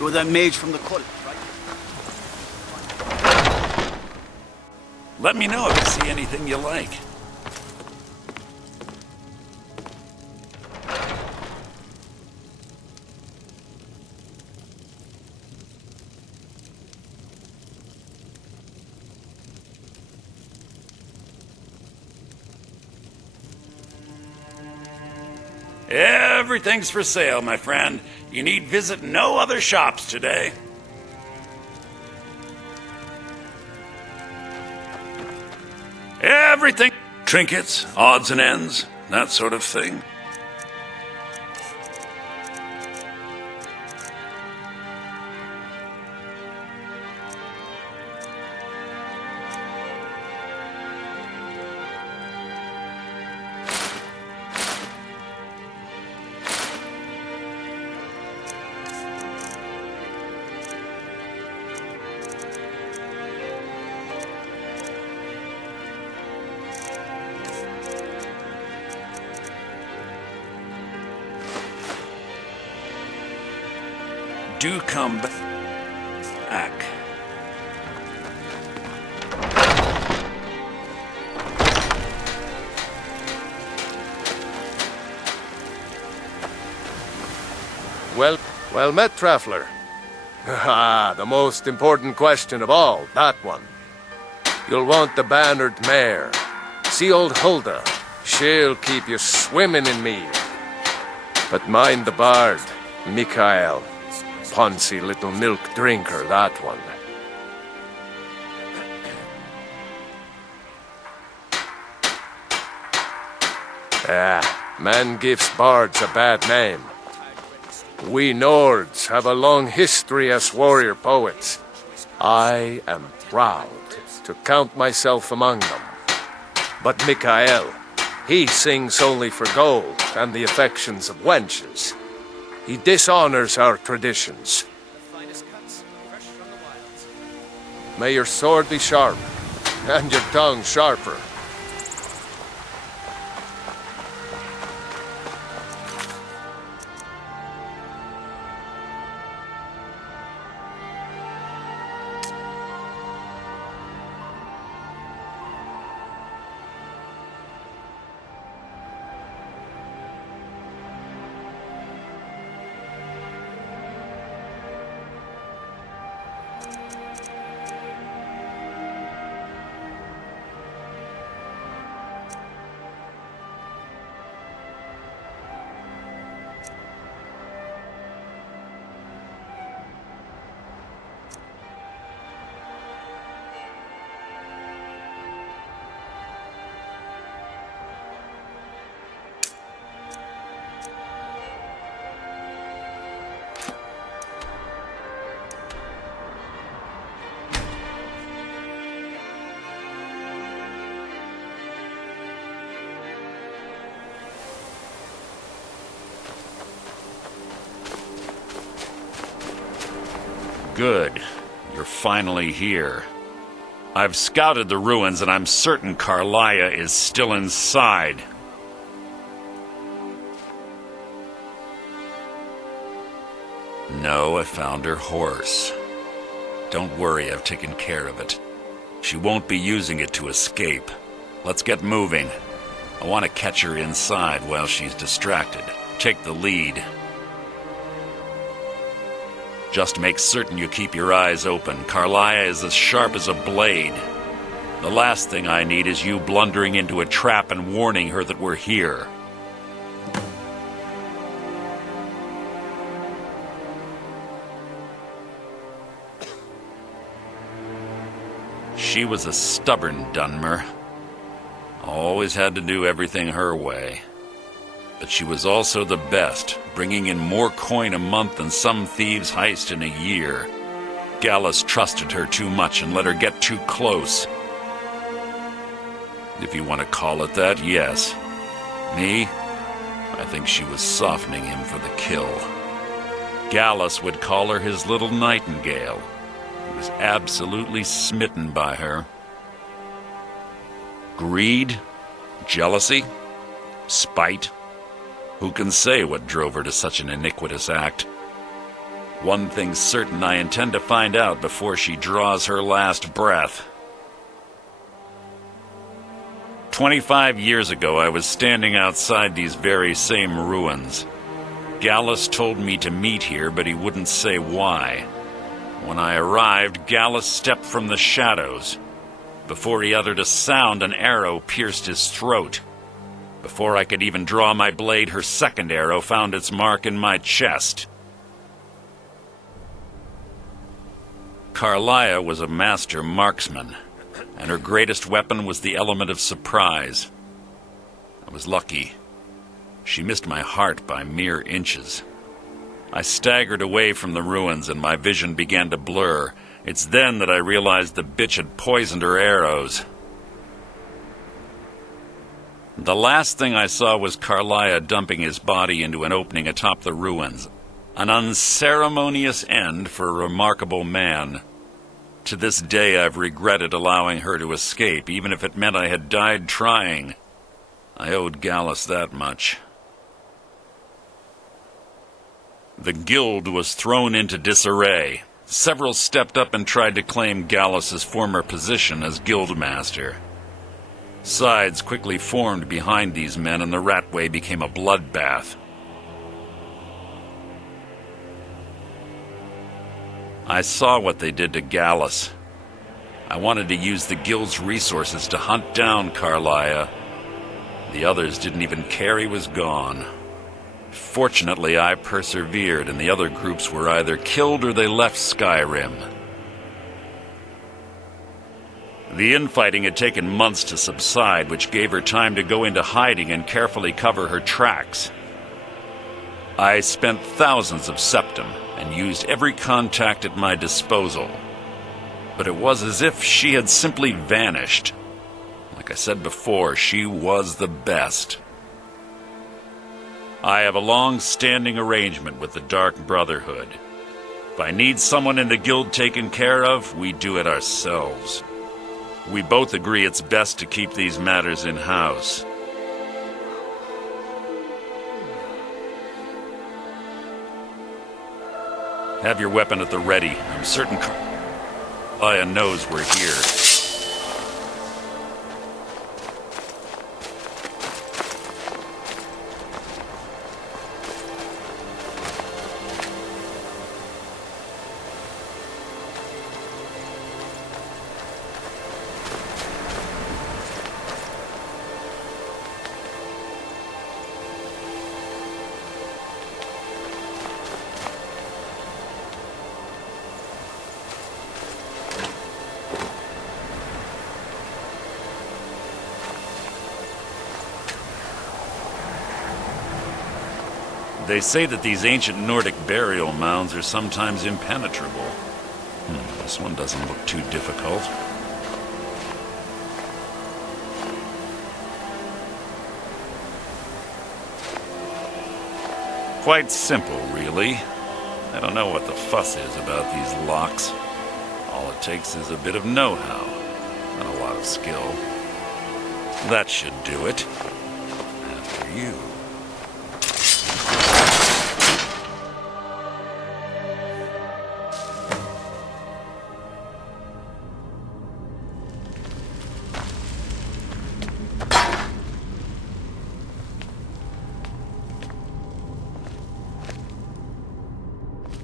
You're that mage from the cult, right? Let me know if you see anything you like. Everything's for sale, my friend. You need visit no other shops today. Everything. Trinkets, odds and ends, that sort of thing. Do come back. Well met, Traveler. Ah, the most important question of all, that one. You'll want the bannered mare. See old Hulda. She'll keep you swimming in mead. But mind the bard, Mikael. Poncy little milk drinker, that one. Man gives bards a bad name. We Nords have a long history as warrior poets. I am proud to count myself among them. But Mikael, he sings only for gold and the affections of wenches. He dishonors our traditions. May your sword be sharp, and your tongue sharper. Good. You're finally here. I've scouted the ruins and I'm certain Carlia is still inside. No, I found her horse. Don't worry, I've taken care of it. She won't be using it to escape. Let's get moving. I want to catch her inside while she's distracted. Take the lead. Just make certain you keep your eyes open. Carlia is as sharp as a blade. The last thing I need is you blundering into a trap and warning her that we're here. She was a stubborn Dunmer. Always had to do everything her way. But she was also the best, bringing in more coin a month than some thieves heist in a year. Gallus trusted her too much and let her get too close. If you want to call it that, yes. Me? I think she was softening him for the kill. Gallus would call her his little nightingale. He was absolutely smitten by her. Greed? Jealousy? Spite? Who can say what drove her to such an iniquitous act? One thing's certain, I intend to find out before she draws her last breath. 25 years ago, I was standing outside these very same ruins. Gallus told me to meet here, but he wouldn't say why. When I arrived, Gallus stepped from the shadows. Before he uttered a sound, an arrow pierced his throat. Before I could even draw my blade, her second arrow found its mark in my chest. Carlia was a master marksman, and her greatest weapon was the element of surprise. I was lucky. She missed my heart by mere inches. I staggered away from the ruins and my vision began to blur. It's then that I realized the bitch had poisoned her arrows. The last thing I saw was Carlia dumping his body into an opening atop the ruins. An unceremonious end for a remarkable man. To this day I've regretted allowing her to escape, even if it meant I had died trying. I owed Gallus that much. The guild was thrown into disarray. Several stepped up and tried to claim Gallus's former position as guildmaster. Sides quickly formed behind these men, and the Ratway became a bloodbath. I saw what they did to Gallus. I wanted to use the guild's resources to hunt down Carlia. The others didn't even care he was gone. Fortunately, I persevered, and the other groups were either killed or they left Skyrim. The infighting had taken months to subside, which gave her time to go into hiding and carefully cover her tracks. I spent thousands of septum and used every contact at my disposal. But it was as if she had simply vanished. Like I said before, she was the best. I have a long-standing arrangement with the Dark Brotherhood. If I need someone in the guild taken care of, we do it ourselves. We both agree it's best to keep these matters in-house. Have your weapon at the ready. I'm certain Aya knows we're here. They say that these ancient Nordic burial mounds are sometimes impenetrable. This one doesn't look too difficult. Quite simple, really. I don't know what the fuss is about these locks. All it takes is a bit of know-how and a lot of skill. That should do it. After you.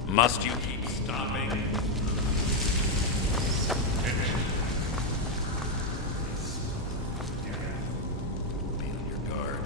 Must you keep stopping? Be on your guard.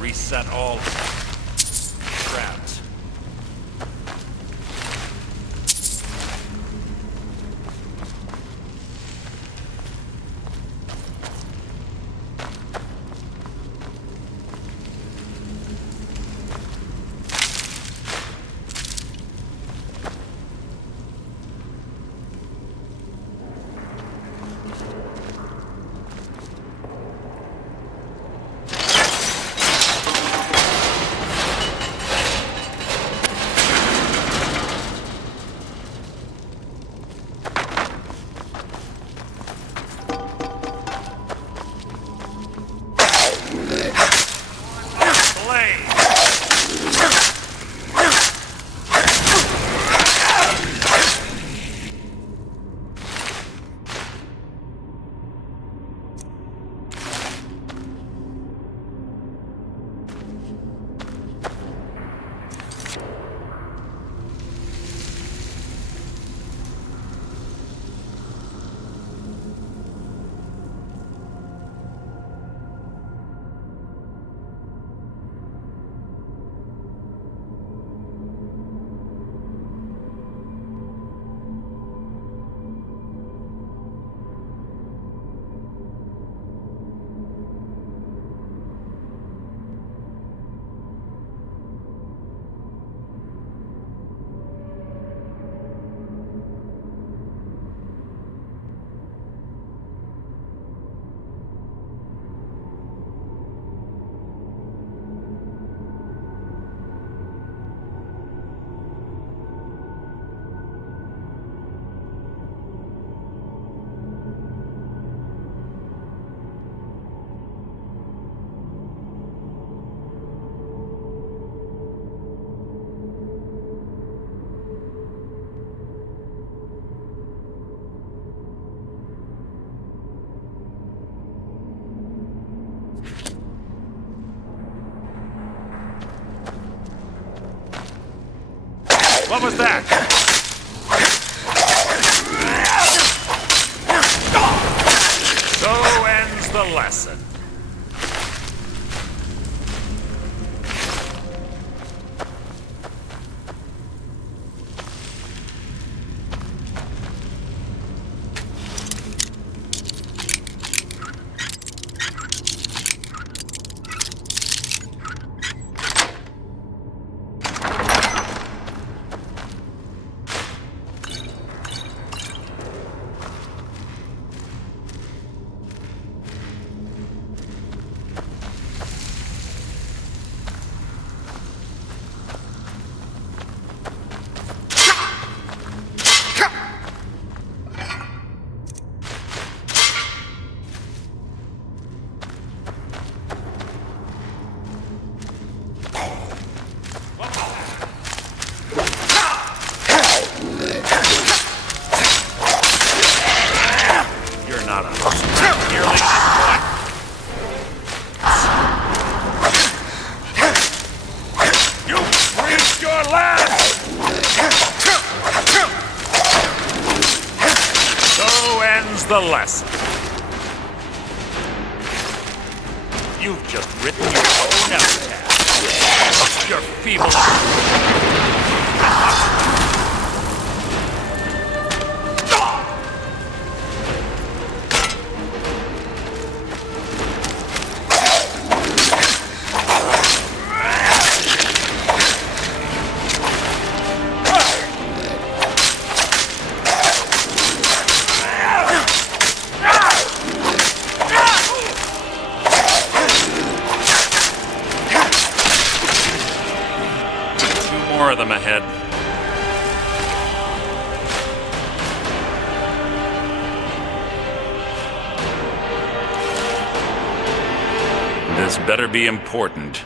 Reset all traps. What was that? So ends the lesson. The lesson. You've just written your own epitaph. You're feeble. More of them ahead. This better be important.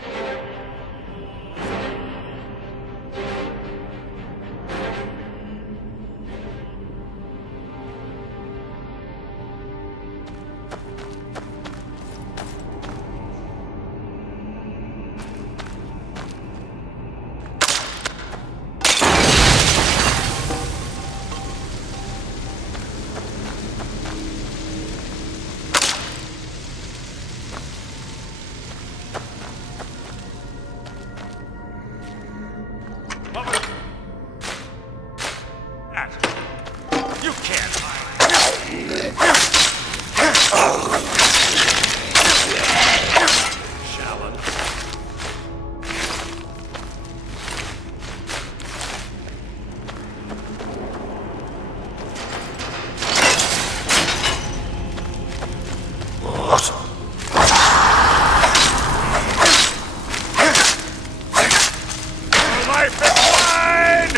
You can't Shallon. Life is mine!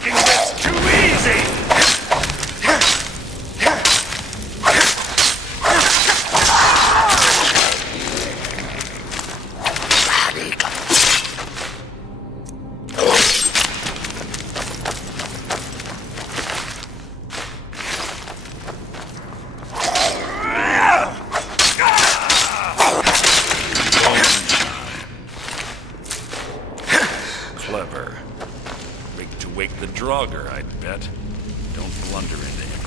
It's too easy! Clever. Rigged to wake the Draugr, I'd bet. Don't blunder into him.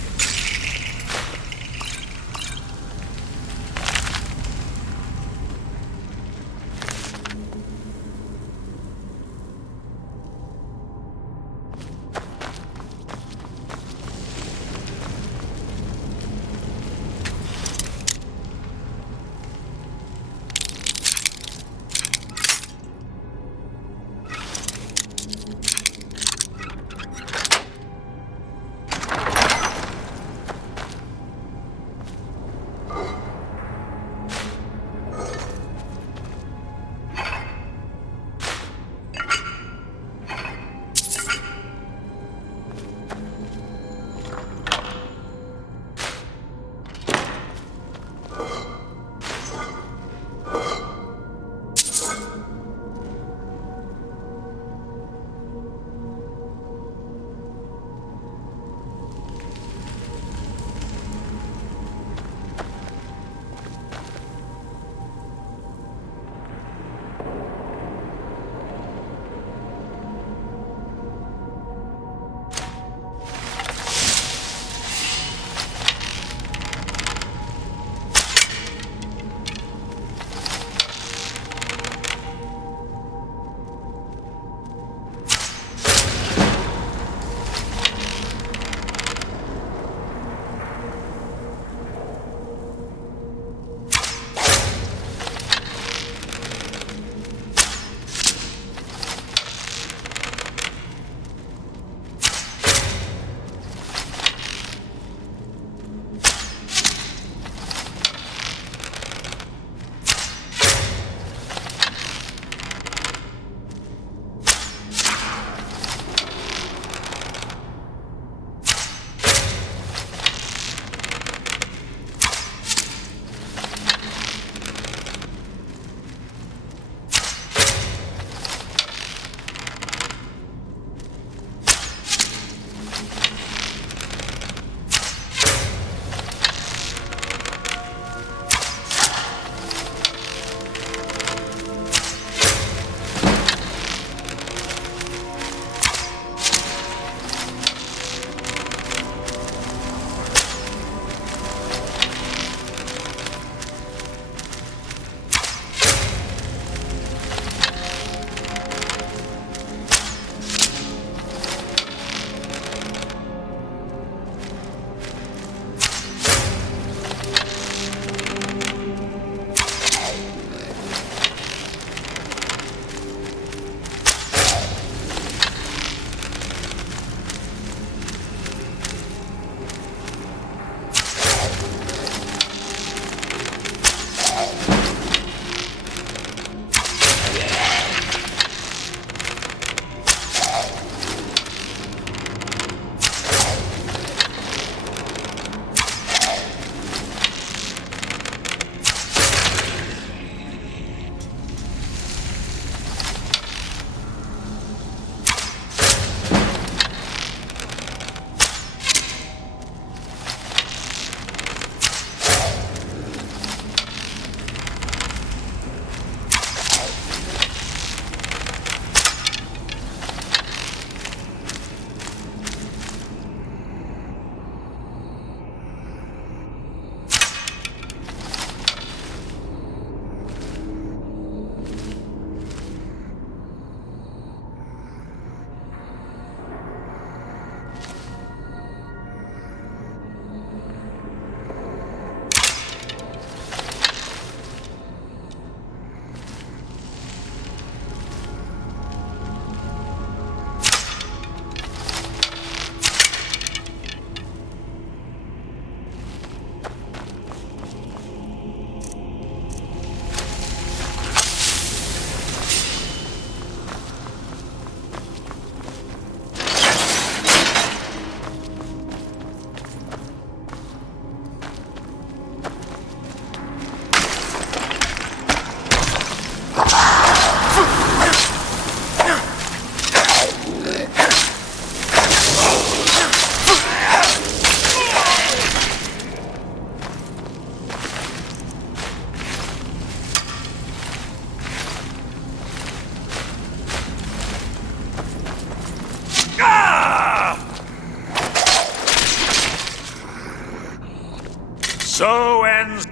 So ends...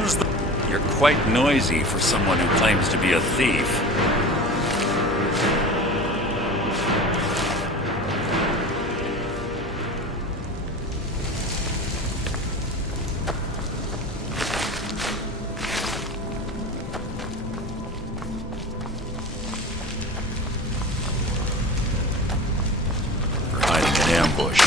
cleanse the... You're quite noisy for someone who claims to be a thief. Ambush.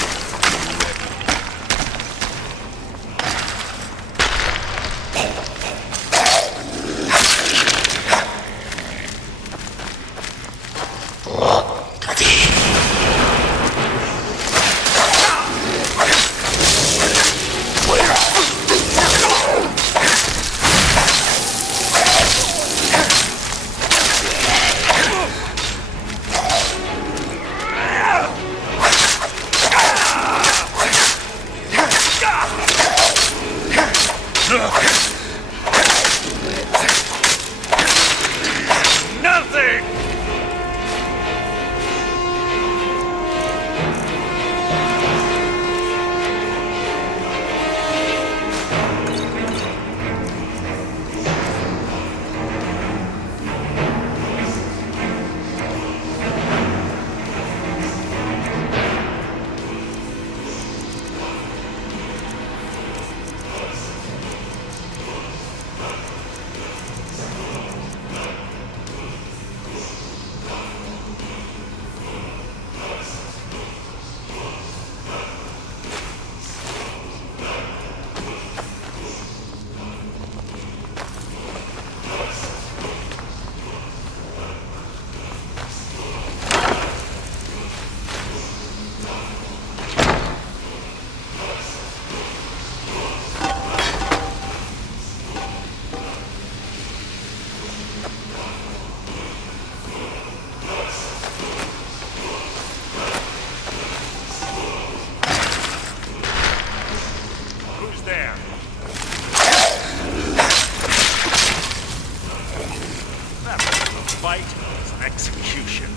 Nothing! There. That wasn't a fight, it was an execution.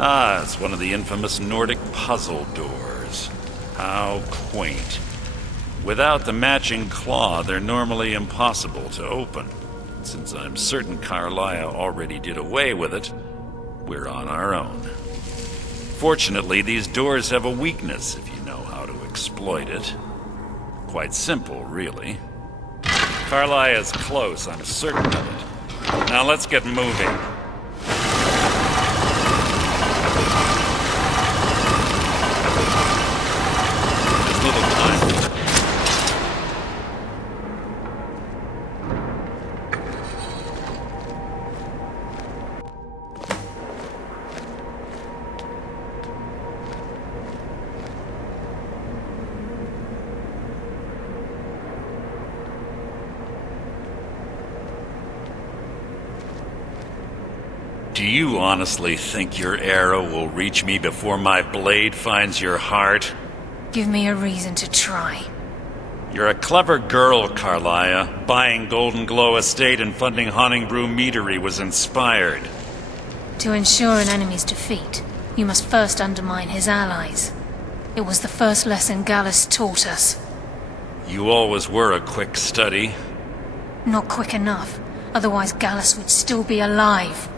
Ah, it's one of the infamous Nordic puzzle doors. How quaint. Without the matching claw, they're normally impossible to open. Since I'm certain Carlia already did away with it, we're on our own. Fortunately, these doors have a weakness if you know how to exploit it. Quite simple, really. Carlia is close, I'm certain of it. Now let's get moving. Do you honestly think your arrow will reach me before my blade finds your heart? Give me a reason to try. You're a clever girl, Carlia. Buying Golden Glow Estate and funding Honningbrew Meadery was inspired. To ensure an enemy's defeat, you must first undermine his allies. It was the first lesson Gallus taught us. You always were a quick study. Not quick enough, otherwise Gallus would still be alive.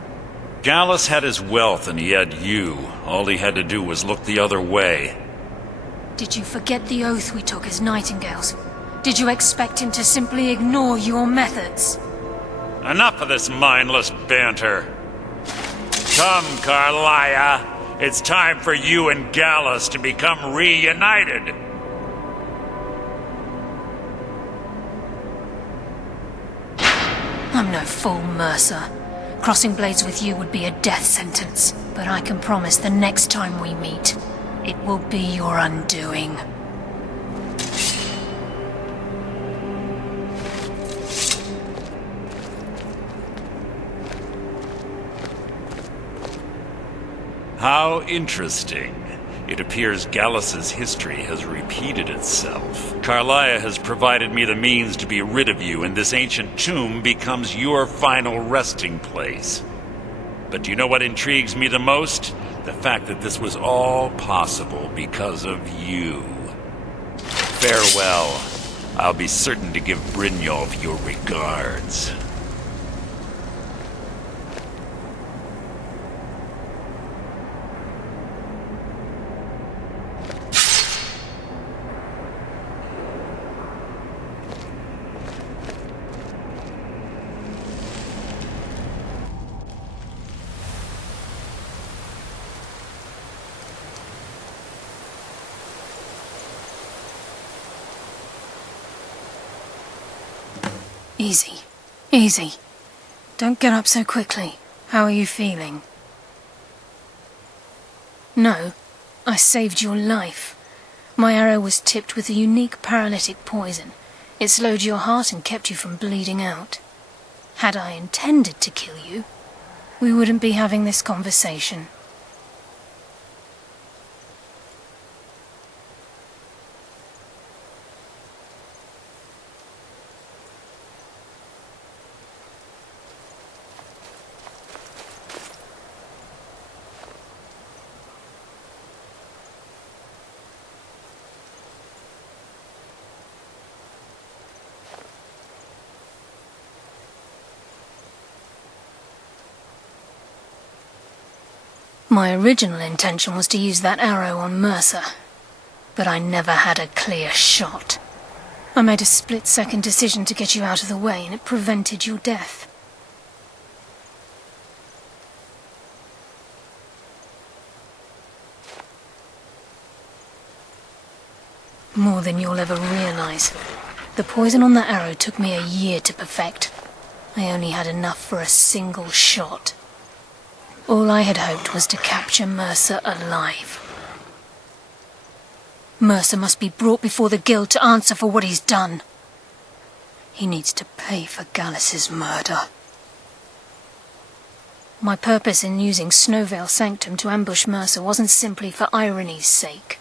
Gallus had his wealth and he had you. All he had to do was look the other way. Did you forget the oath we took as Nightingales? Did you expect him to simply ignore your methods? Enough of this mindless banter. Come, Carlia. It's time for you and Gallus to become reunited. I'm no fool, Mercer. Crossing blades with you would be a death sentence, but I can promise the next time we meet, it will be your undoing. How interesting. It appears Gallus's history has repeated itself. Carlia has provided me the means to be rid of you, and this ancient tomb becomes your final resting place. But do you know what intrigues me the most? The fact that this was all possible because of you. Farewell. I'll be certain to give Brynjolf your regards. Easy. Easy. Don't get up so quickly. How are you feeling? No, I saved your life. My arrow was tipped with a unique paralytic poison. It slowed your heart and kept you from bleeding out. Had I intended to kill you, we wouldn't be having this conversation. My original intention was to use that arrow on Mercer, but I never had a clear shot. I made a split-second decision to get you out of the way, and it prevented your death. More than you'll ever realize. The poison on that arrow took me a year to perfect. I only had enough for a single shot. All I had hoped was to capture Mercer alive. Mercer must be brought before the Guild to answer for what he's done. He needs to pay for Gallus's murder. My purpose in using Snowvale Sanctum to ambush Mercer wasn't simply for irony's sake.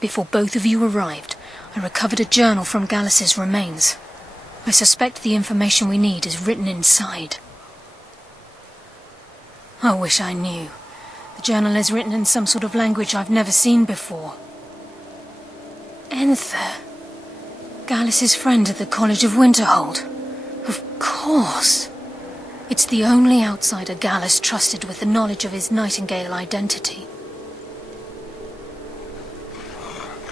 Before both of you arrived, I recovered a journal from Gallus's remains. I suspect the information we need is written inside. I wish I knew. The journal is written in some sort of language I've never seen before. Enther. Gallus's friend at the College of Winterhold. Of course. It's the only outsider Gallus trusted with the knowledge of his Nightingale identity.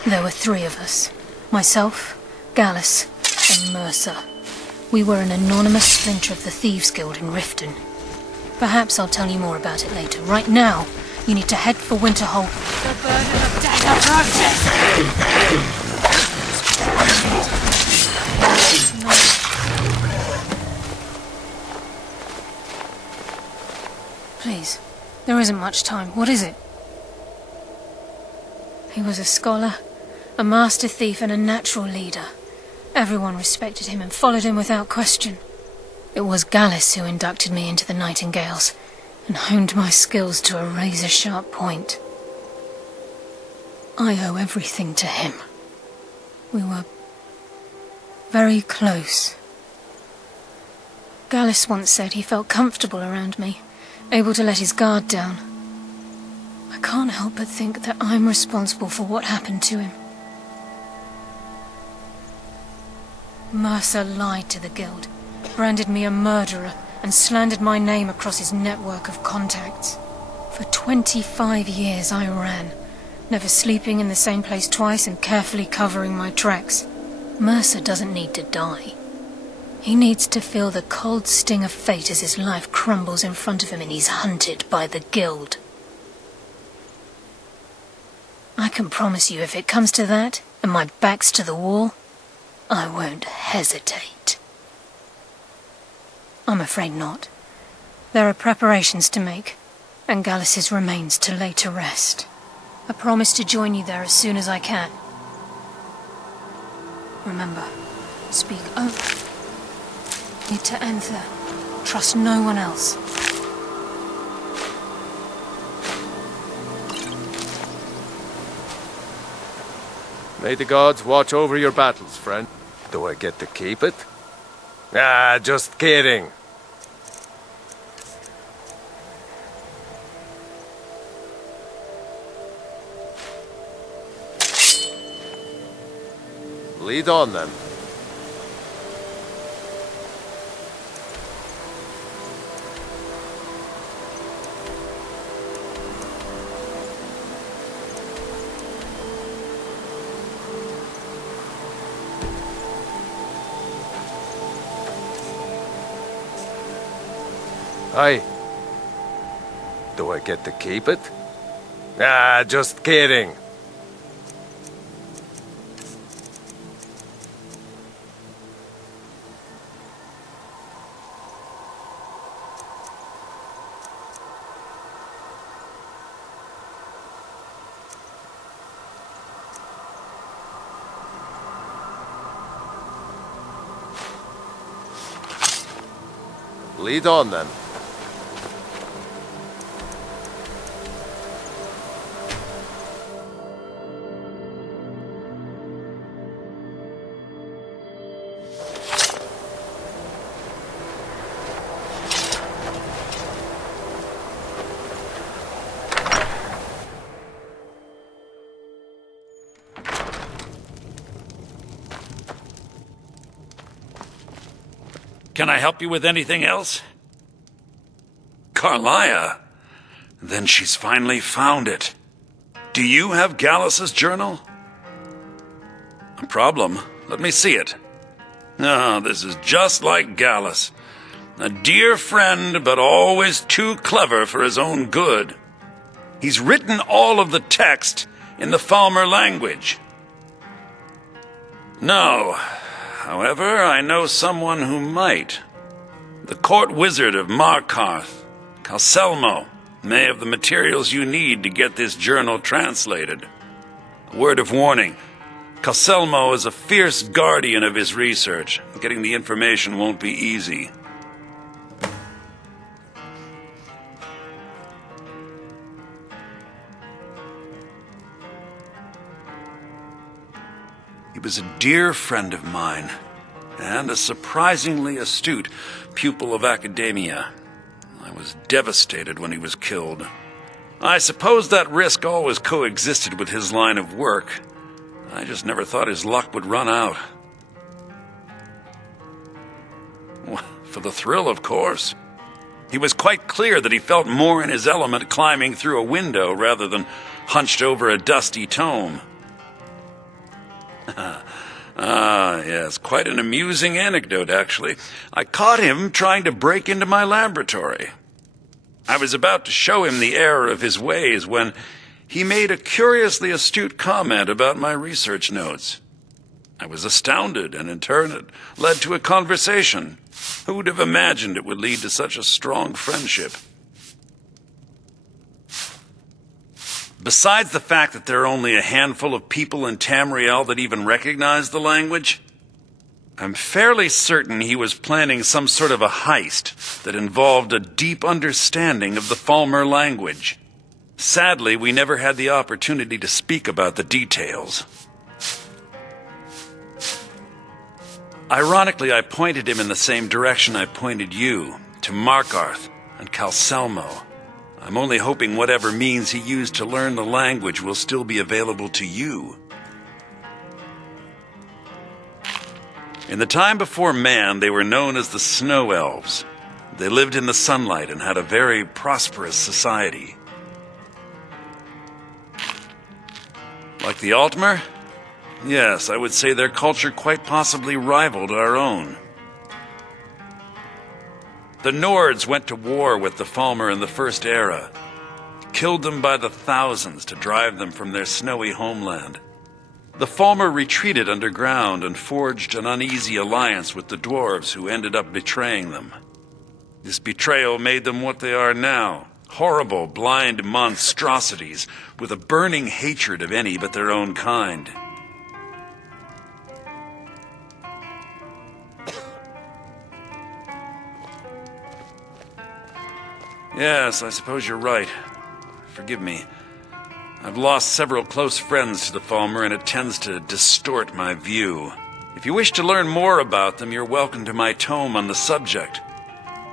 There were 3 of us. Myself, Gallus, and Mercer. We were an anonymous splinter of the Thieves' Guild in Riften. Perhaps I'll tell you more about it later. Right now, you need to head for Winterhold. The burden of dagger approaches! Please, there isn't much time. What is it? He was a scholar, a master thief, and a natural leader. Everyone respected him and followed him without question. It was Gallus who inducted me into the Nightingales and honed my skills to a razor-sharp point. I owe everything to him. We were very close. Gallus once said he felt comfortable around me, able to let his guard down. I can't help but think that I'm responsible for what happened to him. Mercer lied to the Guild, branded me a murderer, and slandered my name across his network of contacts. For 25 years I ran, never sleeping in the same place twice and carefully covering my tracks. Mercer doesn't need to die. He needs to feel the cold sting of fate as his life crumbles in front of him and he's hunted by the Guild. I can promise you, if it comes to that, and my back's to the wall, I won't hesitate. I'm afraid not. There are preparations to make, and Gallus's remains to lay to rest. I promise to join you there as soon as I can. Remember, speak only to Enther. Trust no one else. May the gods watch over your battles, friend. Do I get to keep it? Ah, just kidding. Lead on, then. Aye. Do I get to keep it? Ah, just kidding. Lead on, then. Can I help you with anything else? Carlia? Then she's finally found it. Do you have Gallus's journal? A problem? Let me see it. Ah, this is just like Gallus. A dear friend, but always too clever for his own good. He's written all of the text in the Falmer language. No. However, I know someone who might. The court wizard of Markarth, Calselmo, may have the materials you need to get this journal translated. A word of warning. Calselmo is a fierce guardian of his research. Getting the information won't be easy. He was a dear friend of mine, and a surprisingly astute pupil of academia. I was devastated when he was killed. I suppose that risk always coexisted with his line of work. I just never thought his luck would run out. For the thrill, of course. He was quite clear that he felt more in his element climbing through a window rather than hunched over a dusty tome. Ah, yes, quite an amusing anecdote, actually. I caught him trying to break into my laboratory. I was about to show him the error of his ways when he made a curiously astute comment about my research notes. I was astounded, and in turn it led to a conversation. Who would have imagined it would lead to such a strong friendship? Besides the fact that there are only a handful of people in Tamriel that even recognize the language, I'm fairly certain he was planning some sort of a heist that involved a deep understanding of the Falmer language. Sadly, we never had the opportunity to speak about the details. Ironically, I pointed him in the same direction I pointed you, to Markarth and Calselmo. I'm only hoping whatever means he used to learn the language will still be available to you. In the time before man, they were known as the Snow Elves. They lived in the sunlight and had a very prosperous society. Like the Altmer? Yes, I would say their culture quite possibly rivaled our own. The Nords went to war with the Falmer in the First Era, killed them by the thousands to drive them from their snowy homeland. The Falmer retreated underground and forged an uneasy alliance with the dwarves who ended up betraying them. This betrayal made them what they are now. Horrible, blind monstrosities with a burning hatred of any but their own kind. Yes, I suppose you're right. Forgive me. I've lost several close friends to the Falmer, and it tends to distort my view. If you wish to learn more about them, you're welcome to my tome on the subject.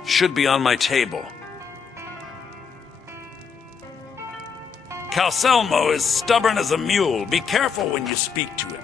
Should be on my table. Calselmo is stubborn as a mule. Be careful when you speak to him.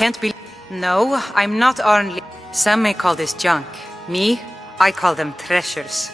Can't be. No, I'm not only. Some may call this junk. Me, I call them treasures.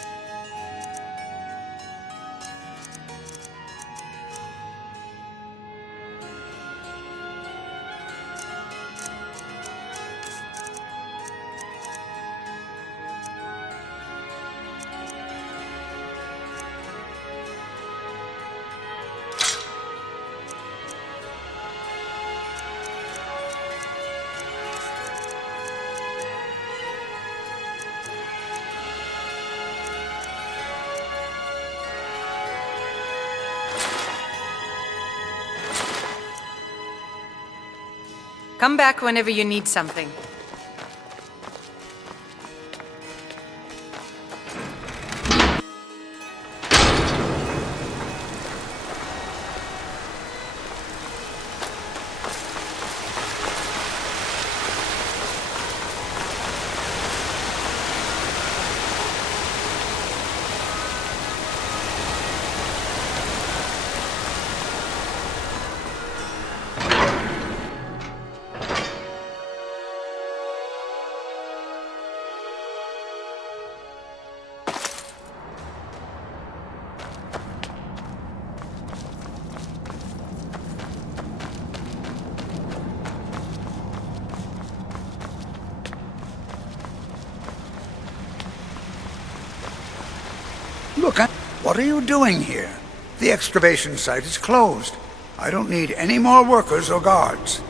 Come back whenever you need something. Look, what are you doing here? The excavation site is closed. I don't need any more workers or guards.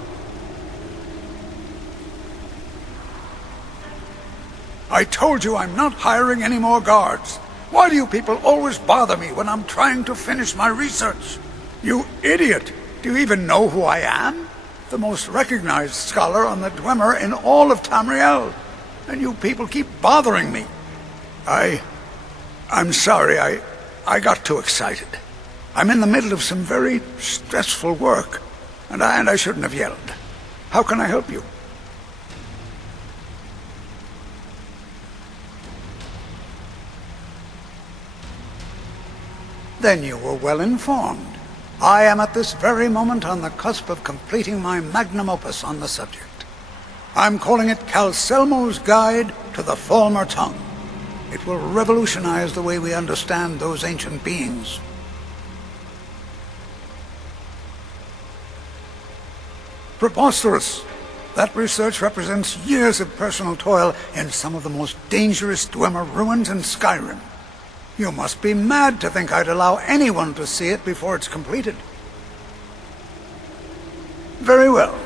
I told you I'm not hiring any more guards. Why do you people always bother me when I'm trying to finish my research? You idiot! Do you even know who I am? The most recognized scholar on the Dwemer in all of Tamriel. And you people keep bothering me. I'm sorry, I got too excited. I'm in the middle of some very stressful work, and I shouldn't have yelled. How can I help you? Then you were well informed. I am at this very moment on the cusp of completing my magnum opus on the subject. I'm calling it Calselmo's Guide to the Falmer Tongue. It will revolutionize the way we understand those ancient beings. Preposterous! That research represents years of personal toil in some of the most dangerous Dwemer ruins in Skyrim. You must be mad to think I'd allow anyone to see it before it's completed. Very well.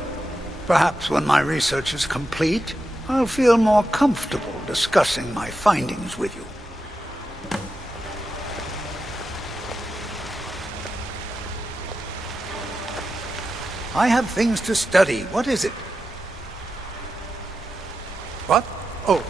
Perhaps when my research is complete, I'll feel more comfortable discussing my findings with you. I have things to study. What is it? What? Oh,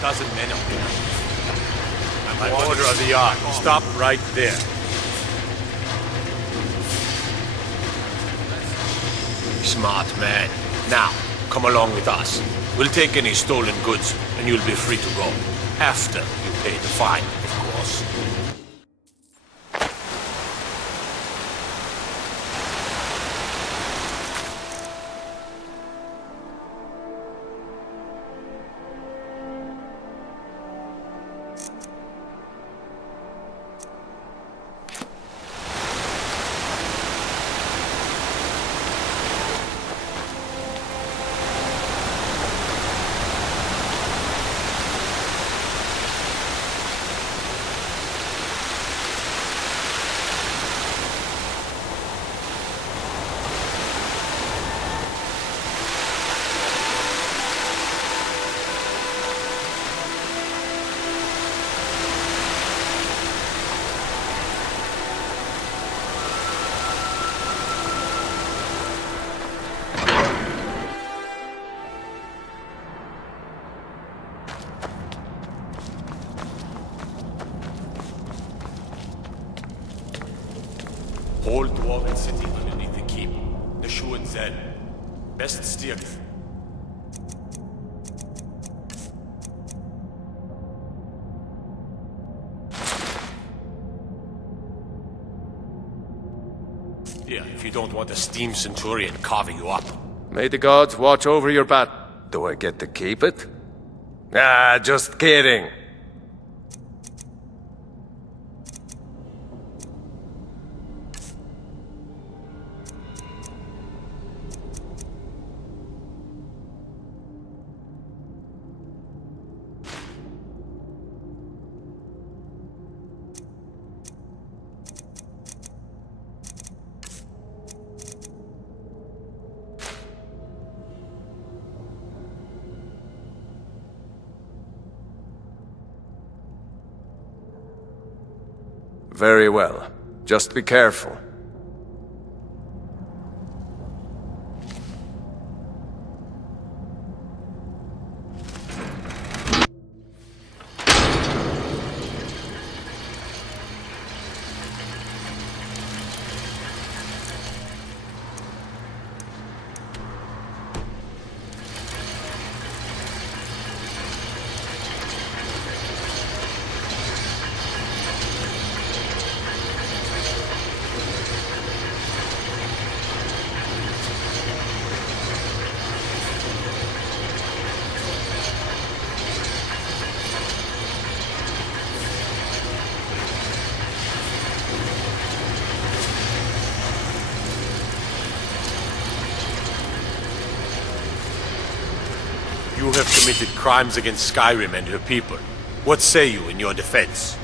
dozen men up there. And by order of the Ark, stop right there. Smart man. Now, come along with us. We'll take any stolen goods, and you'll be free to go. After you pay the fine, of course. Whole dwarven city underneath the keep. The Shu and Zen. Best steer. Yeah, if you don't want a steam centurion carving you up. May the gods watch over your bat. Do I get to keep it? Ah, just kidding. Very well. Just be careful. You have committed crimes against Skyrim and her people. What say you in your defense?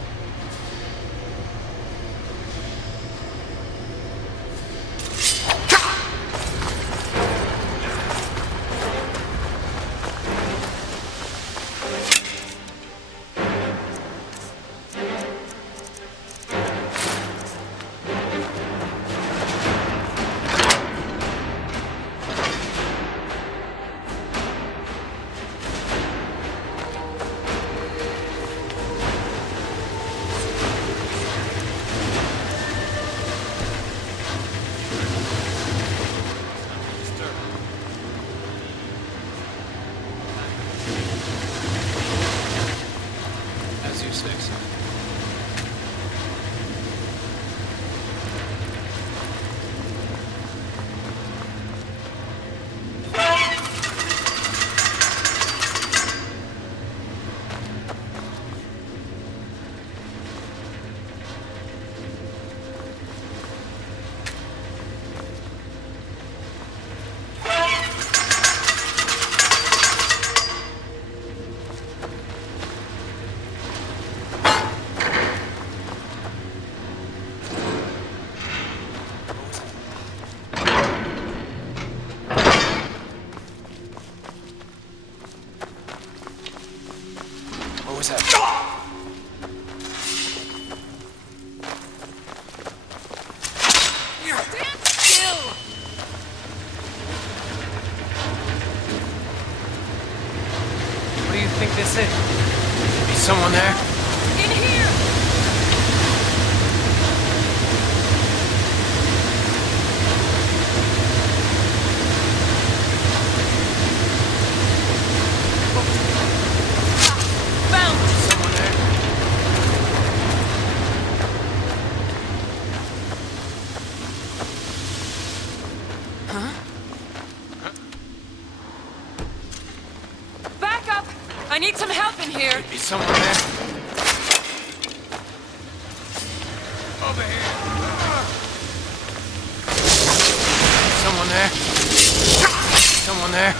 this it? Be someone there? In here! Found! Someone there? Back up! I need some help in here! Be someone there? Over here. Someone there? Someone there?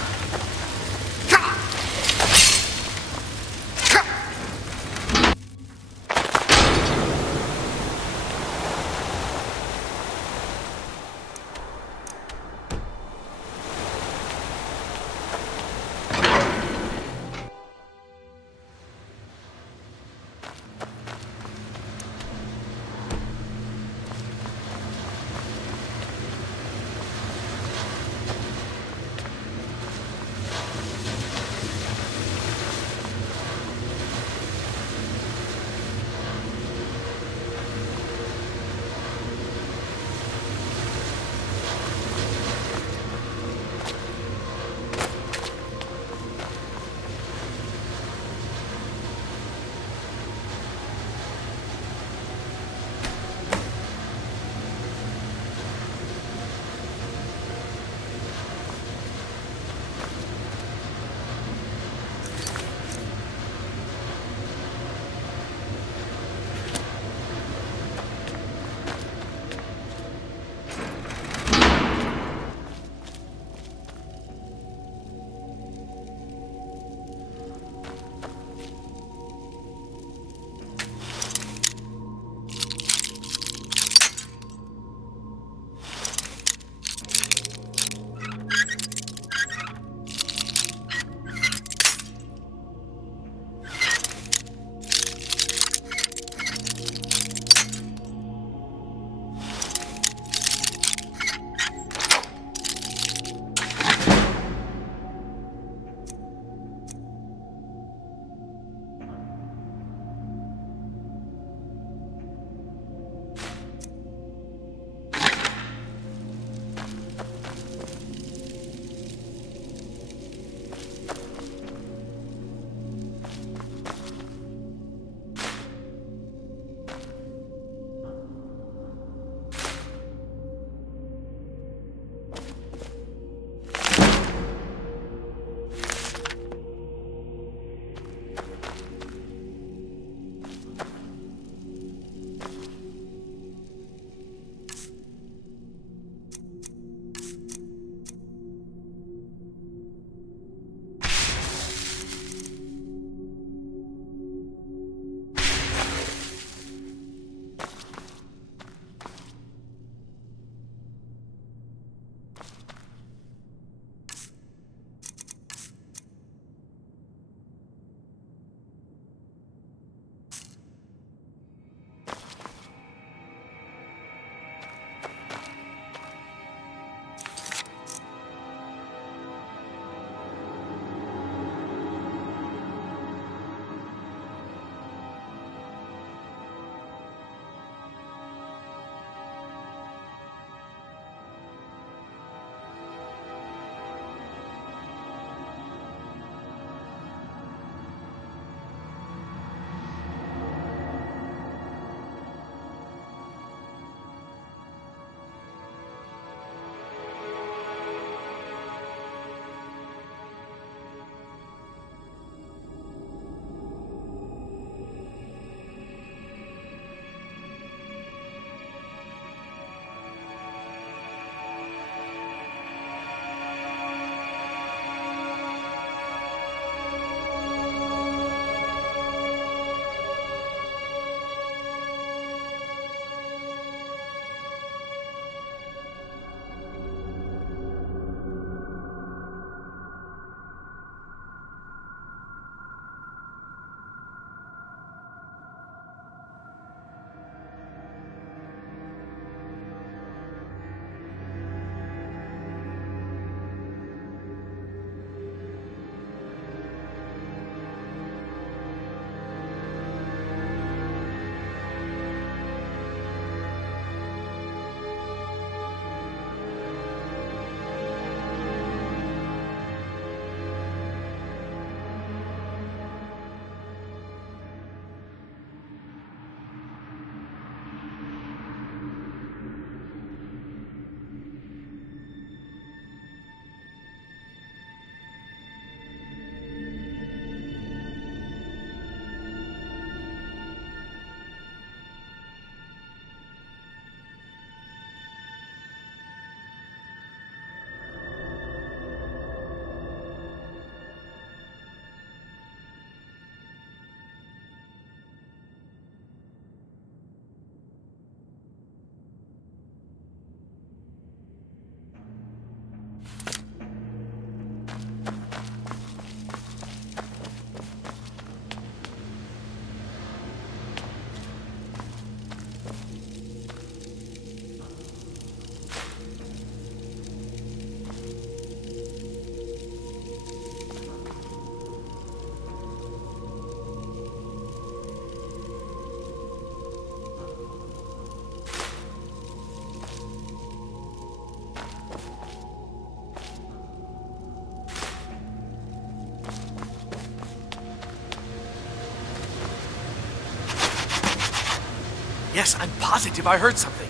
Yes, I'm positive I heard something.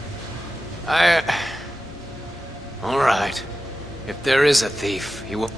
All right. If there is a thief, he will...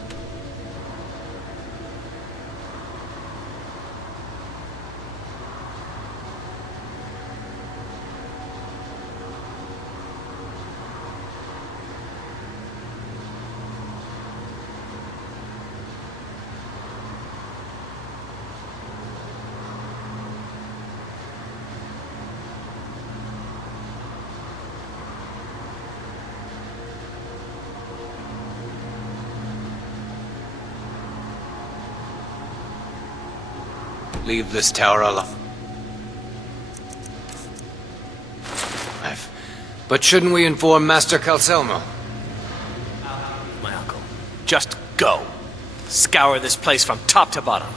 Leave this tower alone. But shouldn't we inform Master Calcelmo? My uncle. Just go. Scour this place from top to bottom.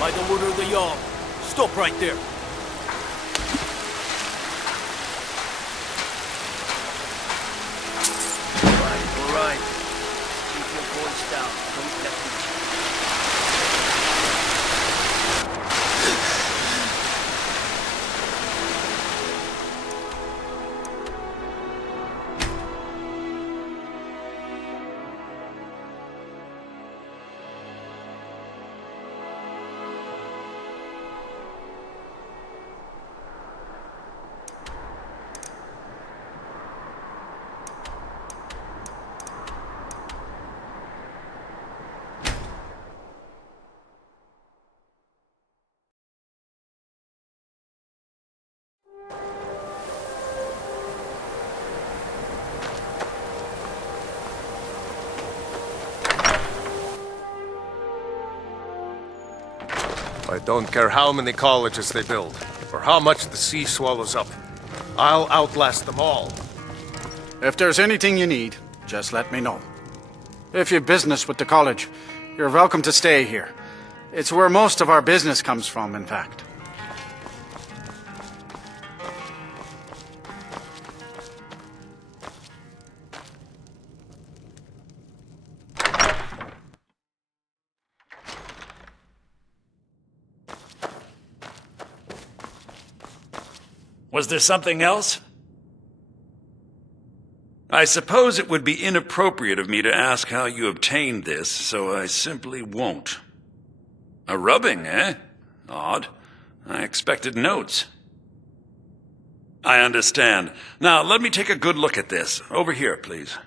By the order of the Jarl. Stop right there. All right. Keep your voice down. Don't let me... I don't care how many colleges they build, or how much the sea swallows up. I'll outlast them all. If there's anything you need, just let me know. If you've business with the college, you're welcome to stay here. It's where most of our business comes from, in fact. Was there something else? I suppose it would be inappropriate of me to ask how you obtained this, so I simply won't. A rubbing, eh? Odd. I expected notes. I understand. Now, let me take a good look at this. Over here, please.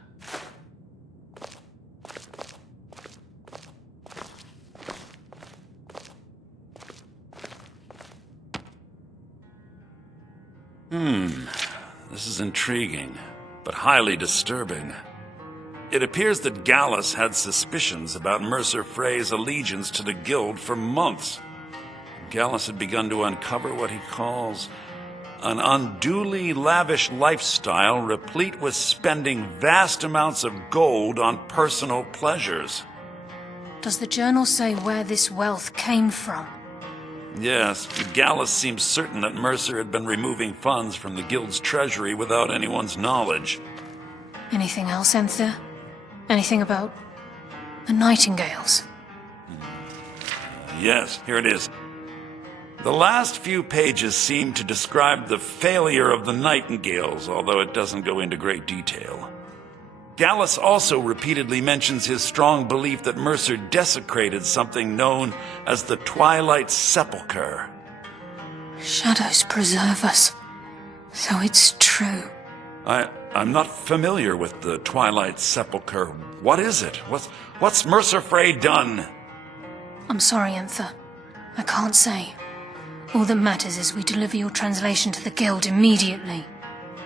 The This is intriguing, but highly disturbing. It appears that Gallus had suspicions about Mercer Frey's allegiance to the Guild for months. Gallus had begun to uncover what he calls an unduly lavish lifestyle replete with spending vast amounts of gold on personal pleasures. Does the journal say where this wealth came from? Yes, Gallus seems certain that Mercer had been removing funds from the Guild's treasury without anyone's knowledge. Anything else, Enther? Anything about the Nightingales? Yes, here it is. The last few pages seem to describe the failure of the Nightingales, although it doesn't go into great detail. Gallus also repeatedly mentions his strong belief that Mercer desecrated something known as the Twilight Sepulchre. Shadows preserve us. So it's true. I'm not familiar with the Twilight Sepulchre. What is it? What's Mercer Frey done? I'm sorry, Enther. I can't say. All that matters is we deliver your translation to the Guild immediately.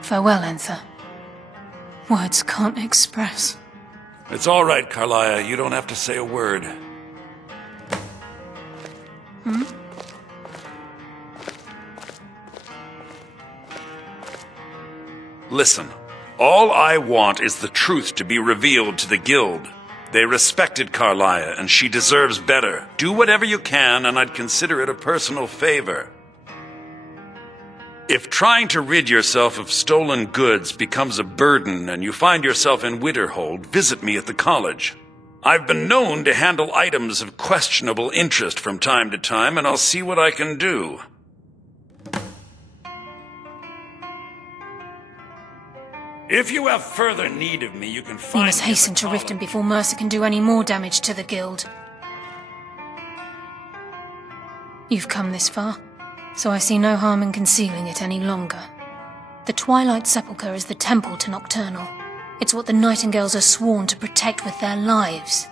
Farewell, Enther. Words can't express. It's all right, Carlia. You don't have to say a word. Listen, all I want is the truth to be revealed to the Guild. They respected Carlia, and she deserves better. Do whatever you can, and I'd consider it a personal favor. If trying to rid yourself of stolen goods becomes a burden and you find yourself in Winterhold, visit me at the college. I've been known to handle items of questionable interest from time to time, and I'll see what I can do. If you have further need of me, you can find me. We must hasten to Riften before Mercer can do any more damage to the Guild. You've come this far, so I see no harm in concealing it any longer. The Twilight Sepulchre is the temple to Nocturnal. It's what the Nightingales are sworn to protect with their lives.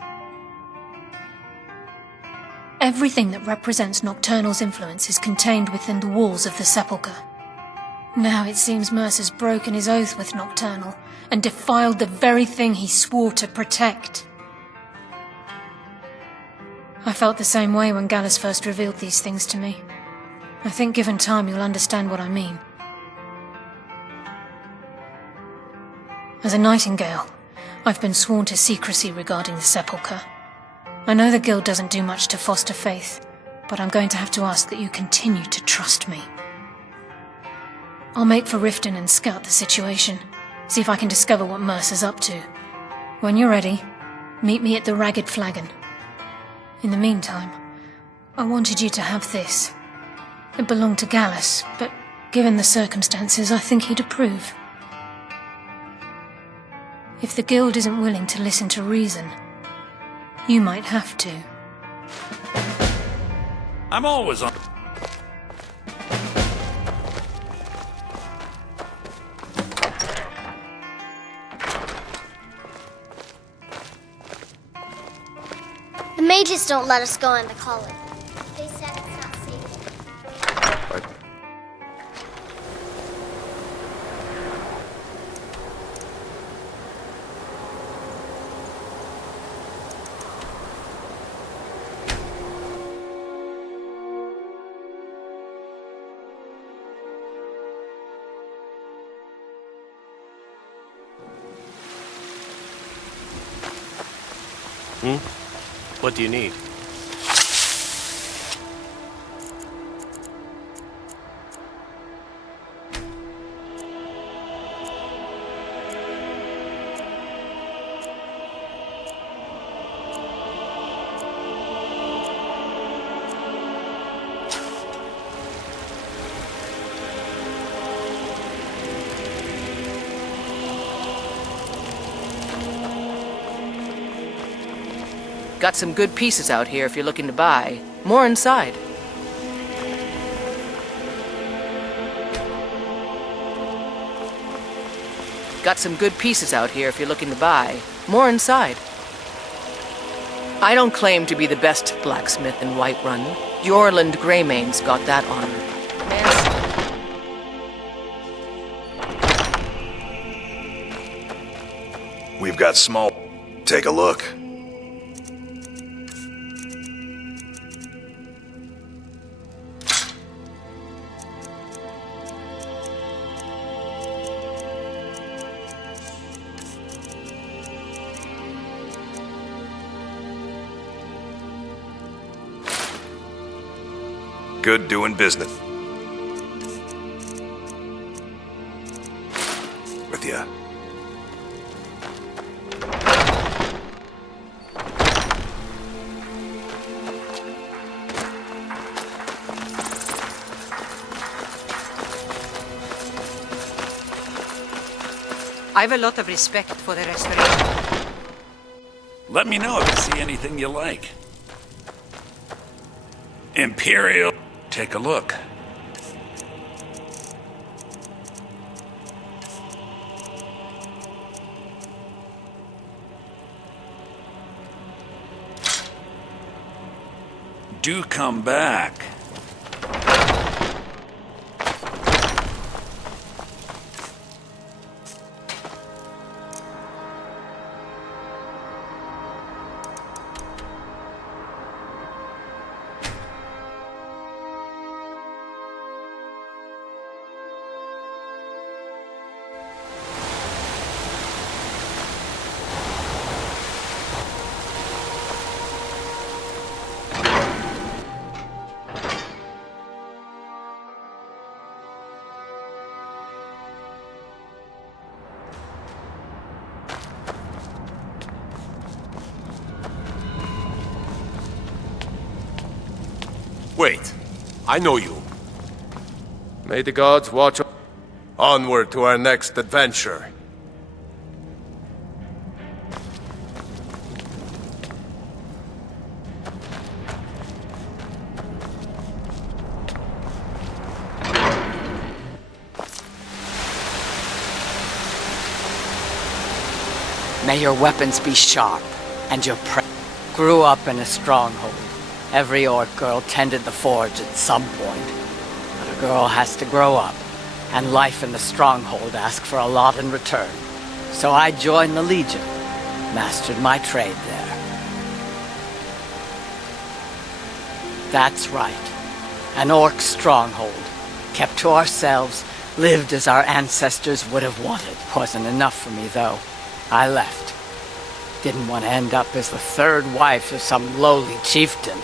Everything that represents Nocturnal's influence is contained within the walls of the Sepulchre. Now it seems Mercer's broken his oath with Nocturnal and defiled the very thing he swore to protect. I felt the same way when Gallus first revealed these things to me. I think given time you'll understand what I mean. As a Nightingale, I've been sworn to secrecy regarding the Sepulchre. I know the Guild doesn't do much to foster faith, but I'm going to have to ask that you continue to trust me. I'll make for Riften and scout the situation, see if I can discover what Mercer's up to. When you're ready, meet me at the Ragged Flagon. In the meantime, I wanted you to have this. It belonged to Gallus, but given the circumstances, I think he'd approve. If the Guild isn't willing to listen to reason, you might have to. I'm always on. The mages don't let us go into college. They said it's not safe. What do you need? Got some good pieces out here if you're looking to buy. More inside. Got some good pieces out here if you're looking to buy. More inside. I don't claim to be the best blacksmith in Whiterun. Jorland Greymane's got that honor. We've got small... Take a look. Good doing business. With ya. I've a lot of respect for the restoration. Let me know if you see anything you like. Imperial. Take a look. Do come back. Wait, I know you. May the gods watch onward to our next adventure. May your weapons be sharp, and your prey. Grew up in a stronghold. Every orc girl tended the forge at some point. But a girl has to grow up, and life in the stronghold asks for a lot in return. So I joined the Legion, mastered my trade there. That's right. An orc stronghold. Kept to ourselves, lived as our ancestors would have wanted. Wasn't enough for me, though. I left. Didn't want to end up as the third wife of some lowly chieftain.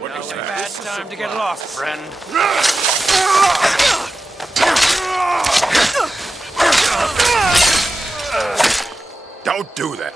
What is a bad time to get lost, friend? Don't do that.